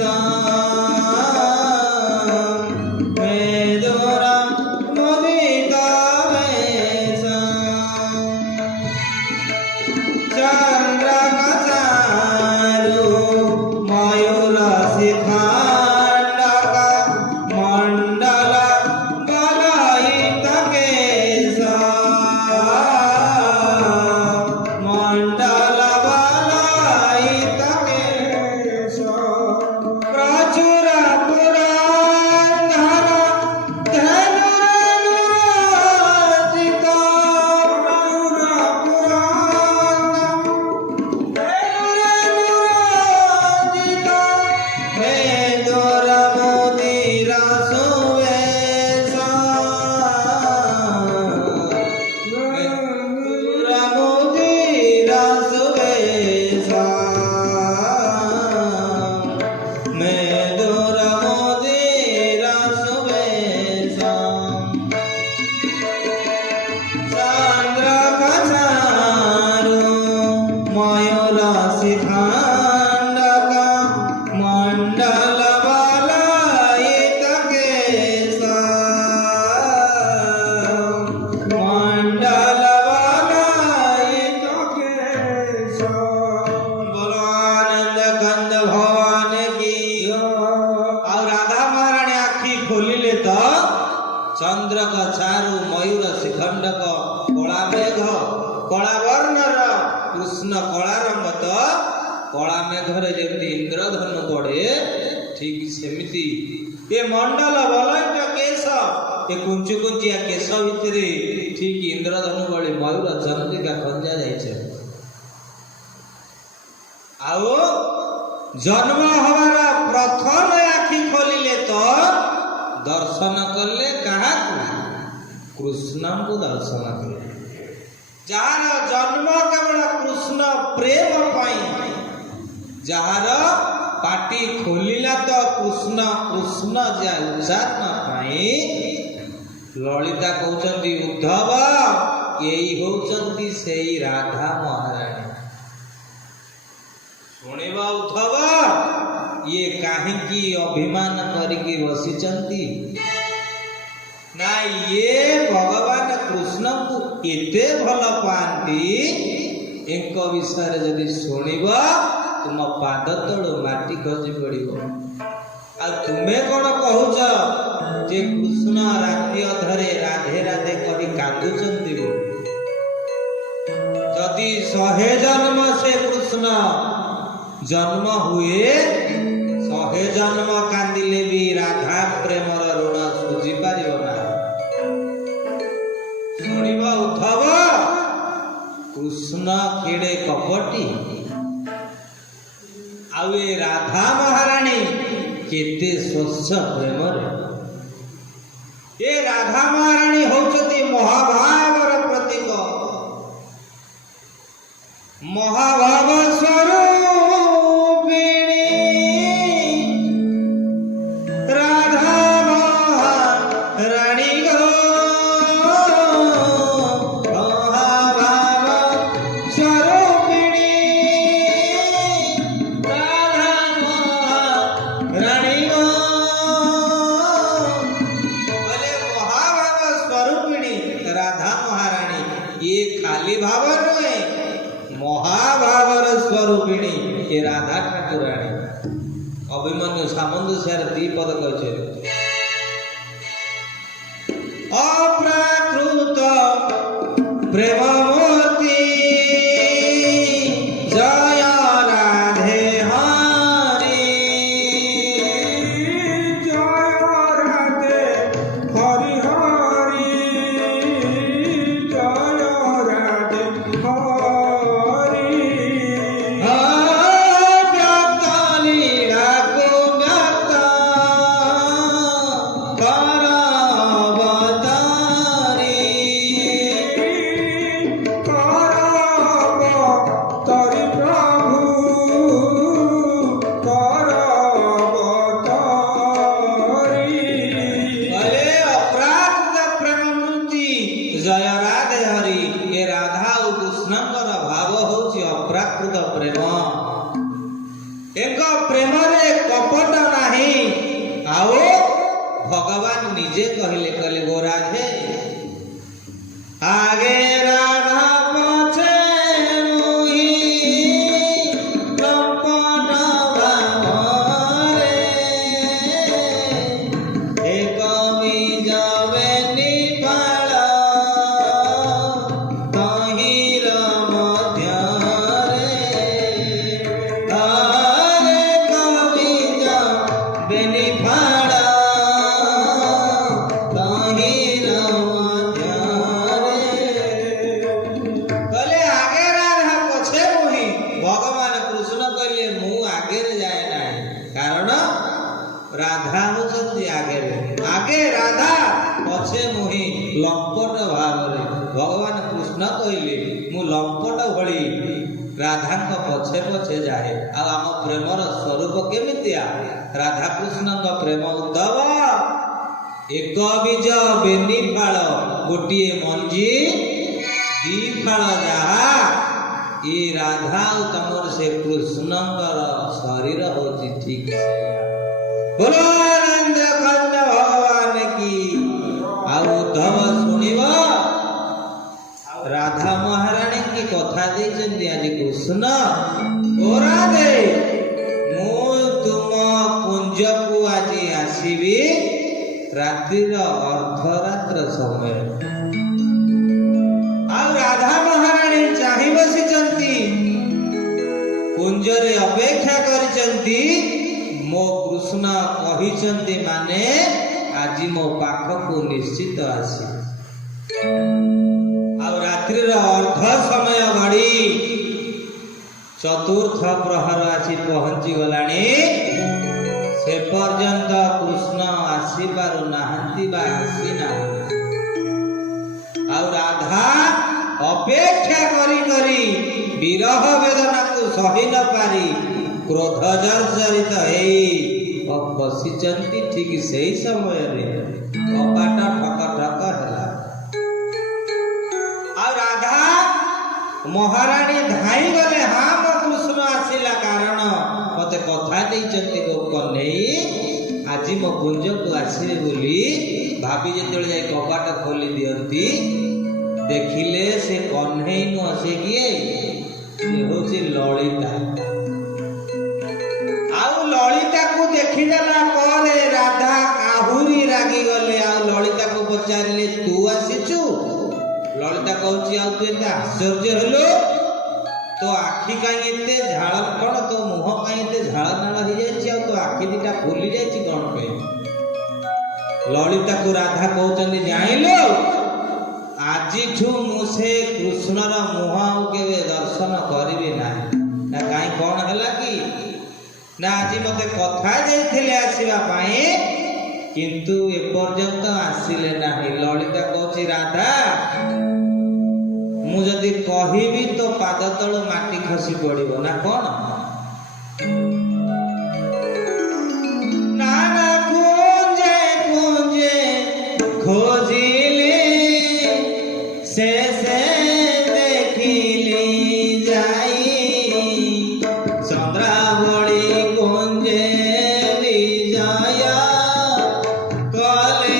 মেদর মুদিত বেশ। চন্দ্র কচারু ময়ূর শিখাণ্ডক মণ্ডল বলয়িত কেশ, মণ্ডল বলয়িত কেশ। প্রচুর পুরন্দর ধনুরানুরাজিত, প্রচুর পুরন্দর ধনুরানুরাজিত। মেদর মুদির সুবেশ, মেদর মুদির সুবেশ, মেদর মুদির সুবেশ। চন্দ্র কচারু ময়ূর শিখাণ্ডক মণ্ডল বলয়িত কেশ, মণ্ডল বলয়িত কেশ। বলো আনন্দ গন্ধ ভগবান কি জয়। ଆଉ ରାଧା ମହାରାଣୀ ଆଖି ଖୋଲିଲେ ତ ଚନ୍ଦ୍ର କଛାରୁ ମୟୂର ଶିଖଣ୍ଡକ କଳା ମେଘ କଳା ବର୍ଣ୍ଣର କୃଷ୍ଣ କଳା ରଙ୍ଗ ତ କଳା ମେଘରେ ଯେମିତି ଇନ୍ଦ୍ରଧନୁ ପଡେ, ଠିକ ସେମିତି ଏ ମଣ୍ଡଳ ବଲୟିତ କେଶ, ଏ କୁଞ୍ଚୁ କୁଞ୍ଚିଆ କେଶ ଭିତରେ ଠିକ ଇନ୍ଦ୍ରଧନୁ ଭଳି ମୟୂର ଚନ୍ଦ୍ରିକା ଖଞ୍ଜା ଯାଇଛି। ଆଉ ଜନ୍ମ ହବାର ପ୍ରଥମ ଆଖି ଖୋଲିଲେ ତ ଦର୍ଶନ କଲେ କାହାକୁ? କୃଷ୍ଣଙ୍କୁ ଦର୍ଶନ କଲେ। ଯାହାର ଜନ୍ମ କେବଳ କୃଷ୍ଣ ପ୍ରେମ ପାଇଁ, ଯାହାର ପାଟି ଖୋଲିଲା ତ କୃଷ୍ଣ କୃଷ୍ଣ ଯା ଉଚ୍ଚାରଣ ପାଇଁ। ଲଳିତା କହୁଛନ୍ତି ଉଦ୍ଧବ ଏଇ ହଉଛନ୍ତି ସେଇ ରାଧା ମହାରାଣୀ। ଶୁଣିବ ଉଦ୍ଧବ, ଇଏ କାହିଁକି ଅଭିମାନ କରିକି ବସିଛନ୍ତି? ନା ଇଏ ଭଗବାନ କୃଷ୍ଣଙ୍କୁ ଏତେ ଭଲ ପାଆନ୍ତି, ଏଙ୍କ ବିଷୟରେ ଯଦି ଶୁଣିବ तुम पाद तलु माटी खसी पड़िबो। आ तुमे कोन कहूच जे कृष्ण राति अधरे राधे राधे कहि कांदुचंती। जदि 100 जन्म से कृष्ण जन्म हुए 100 जन्म कांदिले भी राधा प्रेमर ऋण सुझी पारिबो ना। शुणिबा उद्धव कृष्ण केड़े कपटी आउ ए राधा महारानी केते स्वच्छ प्रेम ये राधा महारानी होचती महाभावर प्रतीक महाभाव स्वरूपिणी राधा महारानी गो महाभाव स्वरूपिणी राधा महारानी गो। बोले महाभाव स्वरूपिणी राधा महारानी ये खाली भाव नुहे महाभावर स्वरूपिणी ये राधा ठाकुराणी। अभिमन्यु सामंजस्यर द्विपद कहते अप्राकृत प्रेम मूर्ति जय राधे हरि जय राधे हरि हरि जय राधे हरि व्यक्त लीला को व्यक्त कर अवतारी करब तरि प्रभु करब तरि बोले अपराध प्रेम मूर्ति जय राधे हरि ये राधा और कृष्णଙ୍କର भाव होची अप्राकृत प्रेम। एक प्रेम रे कपट नाही आओ भगवान निजे कहले कहले गो राधे आगे राधा पछे मुही कपट भावरे एक बीजवे निपाळ तहिर मध्यरे हरे कबीज बेनिफाळ तहिर मध्यरे। कहले आगे राधा पछे मुही भगवान कृष्ण कहले मु आगे जाए ना कारण राधा होचंती आगे राधा पछे मुही लंपट भावरे भगवान कृष्ण कहले मु लंपट भली राधा पछे पछे जाए। आ आम प्रेमर स्वरूप केमितिया राधा कृष्ण प्रेम उद्धव एक बीज बेनी फाल गोटे मंजी दी फाल जहा ये राधा तमर से कृष्णकर शरीर होची ठीक से। बोलो आनंद कंद भगवान की। आ उद्धव सुनिब राधा महारानी की कथा देचंदी आज कृष्ण ओ राधे मु तुम कुंज को आज आसीबी रात्रिर अर्धरात्र समय। आ राधा महारानी चाहि बसिचंती कुंजरे अपेक्षा करिचंती मो कृष्ण कहिचंती माने आज मो पाखकु निश्चित आसी। आ रात्रिर अर्ध समय घड़ी चतुर्थ प्रहर आसी पहुंची गलानी से पर्यंत कृष्ण आसी पारु नाहंती बा आसीना। आ राधा अपेक्षा करी करी विरह वेदना को सही न पारी क्रोध जर्जरित हेई बसिचंती ठीक सेही समय रे कपाट ठक ठक ହେଲା। आ राधा महारानी धाई गले हाँ मो कृष्ण आसिला कारण मते कथा देइचंती गो कन्हई आज मो कुंज को आसीबे बोली भाभी जेतेले जाई कपाट खोली दियंती देखिले से कन्हई नु से किए से होची ललिता। ललिता कहूची आ तू एते आश्चर्य हेलो तो आखि कहीं एते झाड़ कौन तो मुह कहीं एते झाड़ नाड़ हो जाए तो आखि दीटा फुली जाए कौन पे ललिता को राधा कहते जाइलो आज मुझे कृष्णर मुह के दर्शन करी ना ना कहीं कौन है कि ना आज मत कथा जाइए आसवाई किंतु एपर्यंत आसिले ना ललिता कहूँ राधा मुझे कहबी तो पाद तल माटी खसी पड़ो ना कौन ना ना कुंजे कुंजे खोजिली से देखिली जाई चंद्रावली कुंजे विजय कले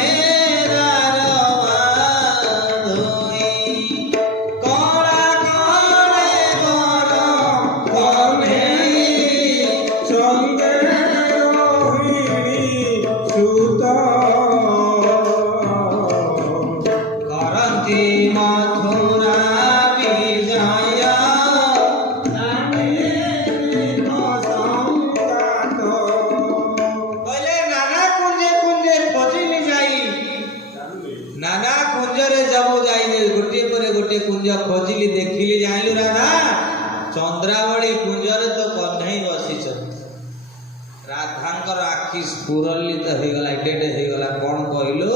नाना कुंजरे जब जाइले गोटे पर गोटे कुंज खोजिली देखिली जाइलु राधा चंद्रावली कुंजरे तो कन्हई बसी राधांकर आखि स्फुरलित हो गला एटेटे हो गला कौन कहलु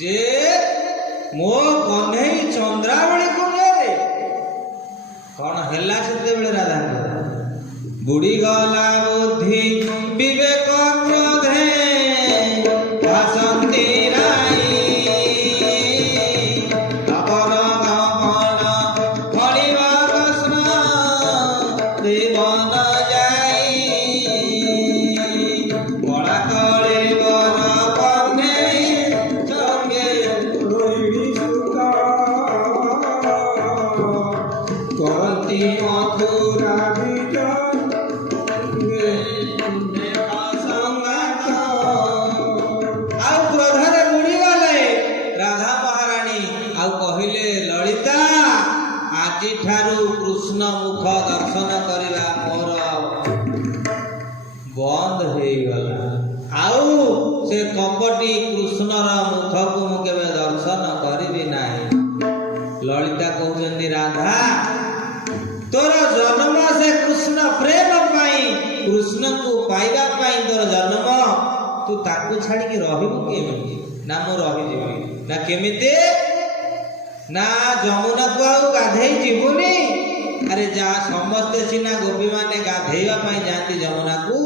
जे मो कन्हई चंद्रावली कुंजरे कौन हैला सेते बेले राधांकर बुढ़ी गला बुद्धि विवेक क्रोधे भासंती कृष्ण मुख दर्शन करवा मोर बंद हो गला आउ से कपटी कृष्णर मुख को मु केबे दर्शन करिबी नाही ललिता कहउछन्ती राधा तोर जन्म से कृष्ण प्रेम पाई कृष्ण को पाइबा पाई तोर जन्म तू ताकू छाड़ी के रहिबु केमिति ना मु रहि जेबी ना केमिति ना जमुना को आउ गाधेई जीवुनी अरे जा समस्ते सीना गोपी माने गाधेवा पाई जाती जमुना को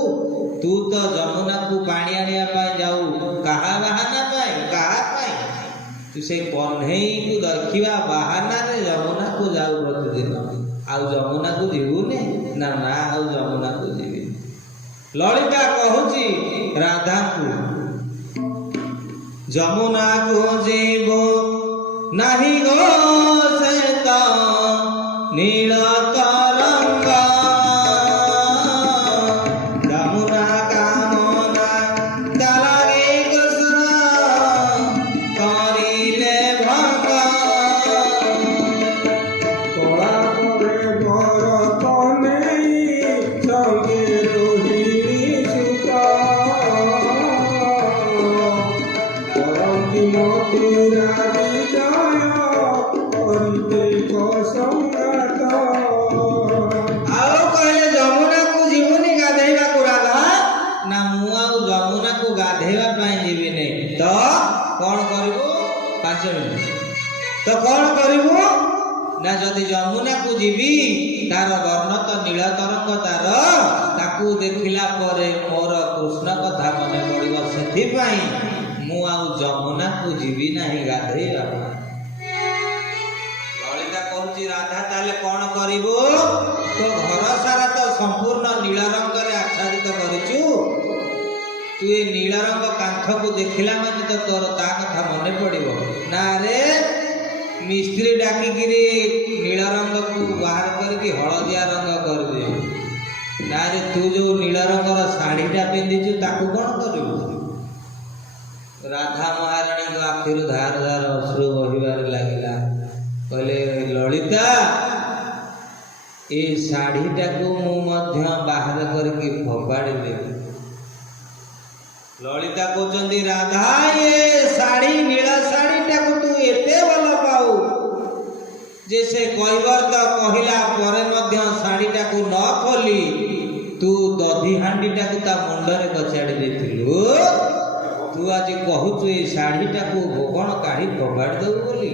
तू तो जमुना को पानी आनिया पाई जाऊ कहा बहाना पाई कहा पाई तू से कन्हई को देखिवा बहाना रे जमुना को जाऊ प्रतिदिन आउ जमुना को जीवुनी ना ना आउ जमुना को जीवी ललिता कहूची राधा को जमुना को जीवो नहीं गो सेता नील तरंग जमुना कामना तलगे कृष्ण करिले भंग कला करे भरत नहीं संगे रोहिणी सुता परंती मथुरा विजय करते कसंगात आओ कहले जमुना को जीवनी गाधेवा को राधा ना मु आउ जमुना को गाधेवा पाई जीवी नहीं तो कौन करिवो 5 मिनिट तो कौन करिवो ना जदि जमुना को जीवी तार वर्ण तो नील तरंग तार ताकू देखिला परे मोर कृष्ण कथा मने पड़िबो सेथि पाई मु आउ जमुना को जीवी नहीं गाधेवा ललिता कहूची राधा ताले कौन करिवो तो घर सारा तो संपूर्ण नील रंग रे आच्छादित करिचु तू ए नील रंग कांथ को देखिला माने तो तोर ता कथा मने पड़िबो ना रे मिस्त्री डाकी गिरी नील रंग को बाहर करके हळदिया रंग कर दे ना रे तू जो नील रंग रा साड़ीटा पिंदिचु ताकू कोन करिवो राधा महारानी को आखिर धार धार अश्रु बहिबार लागिला ए शाढ़ीटा को मु बाहर करके फोपाड़ी देवी। ललिता कहते राधा ये शाढ़ी नीला शाढ़ीटा को तू एते भल पाऊ जे से कहबर तो कहला परे मध्य शाढ़ीटा को न खोली तू दधी हांडीटा को ता मुंडरे कचाड़ी देथिलु। तू आज कहूचु ए शाढ़ीटा को भोगण काढ़ी फोपाड़ी दबु बोली।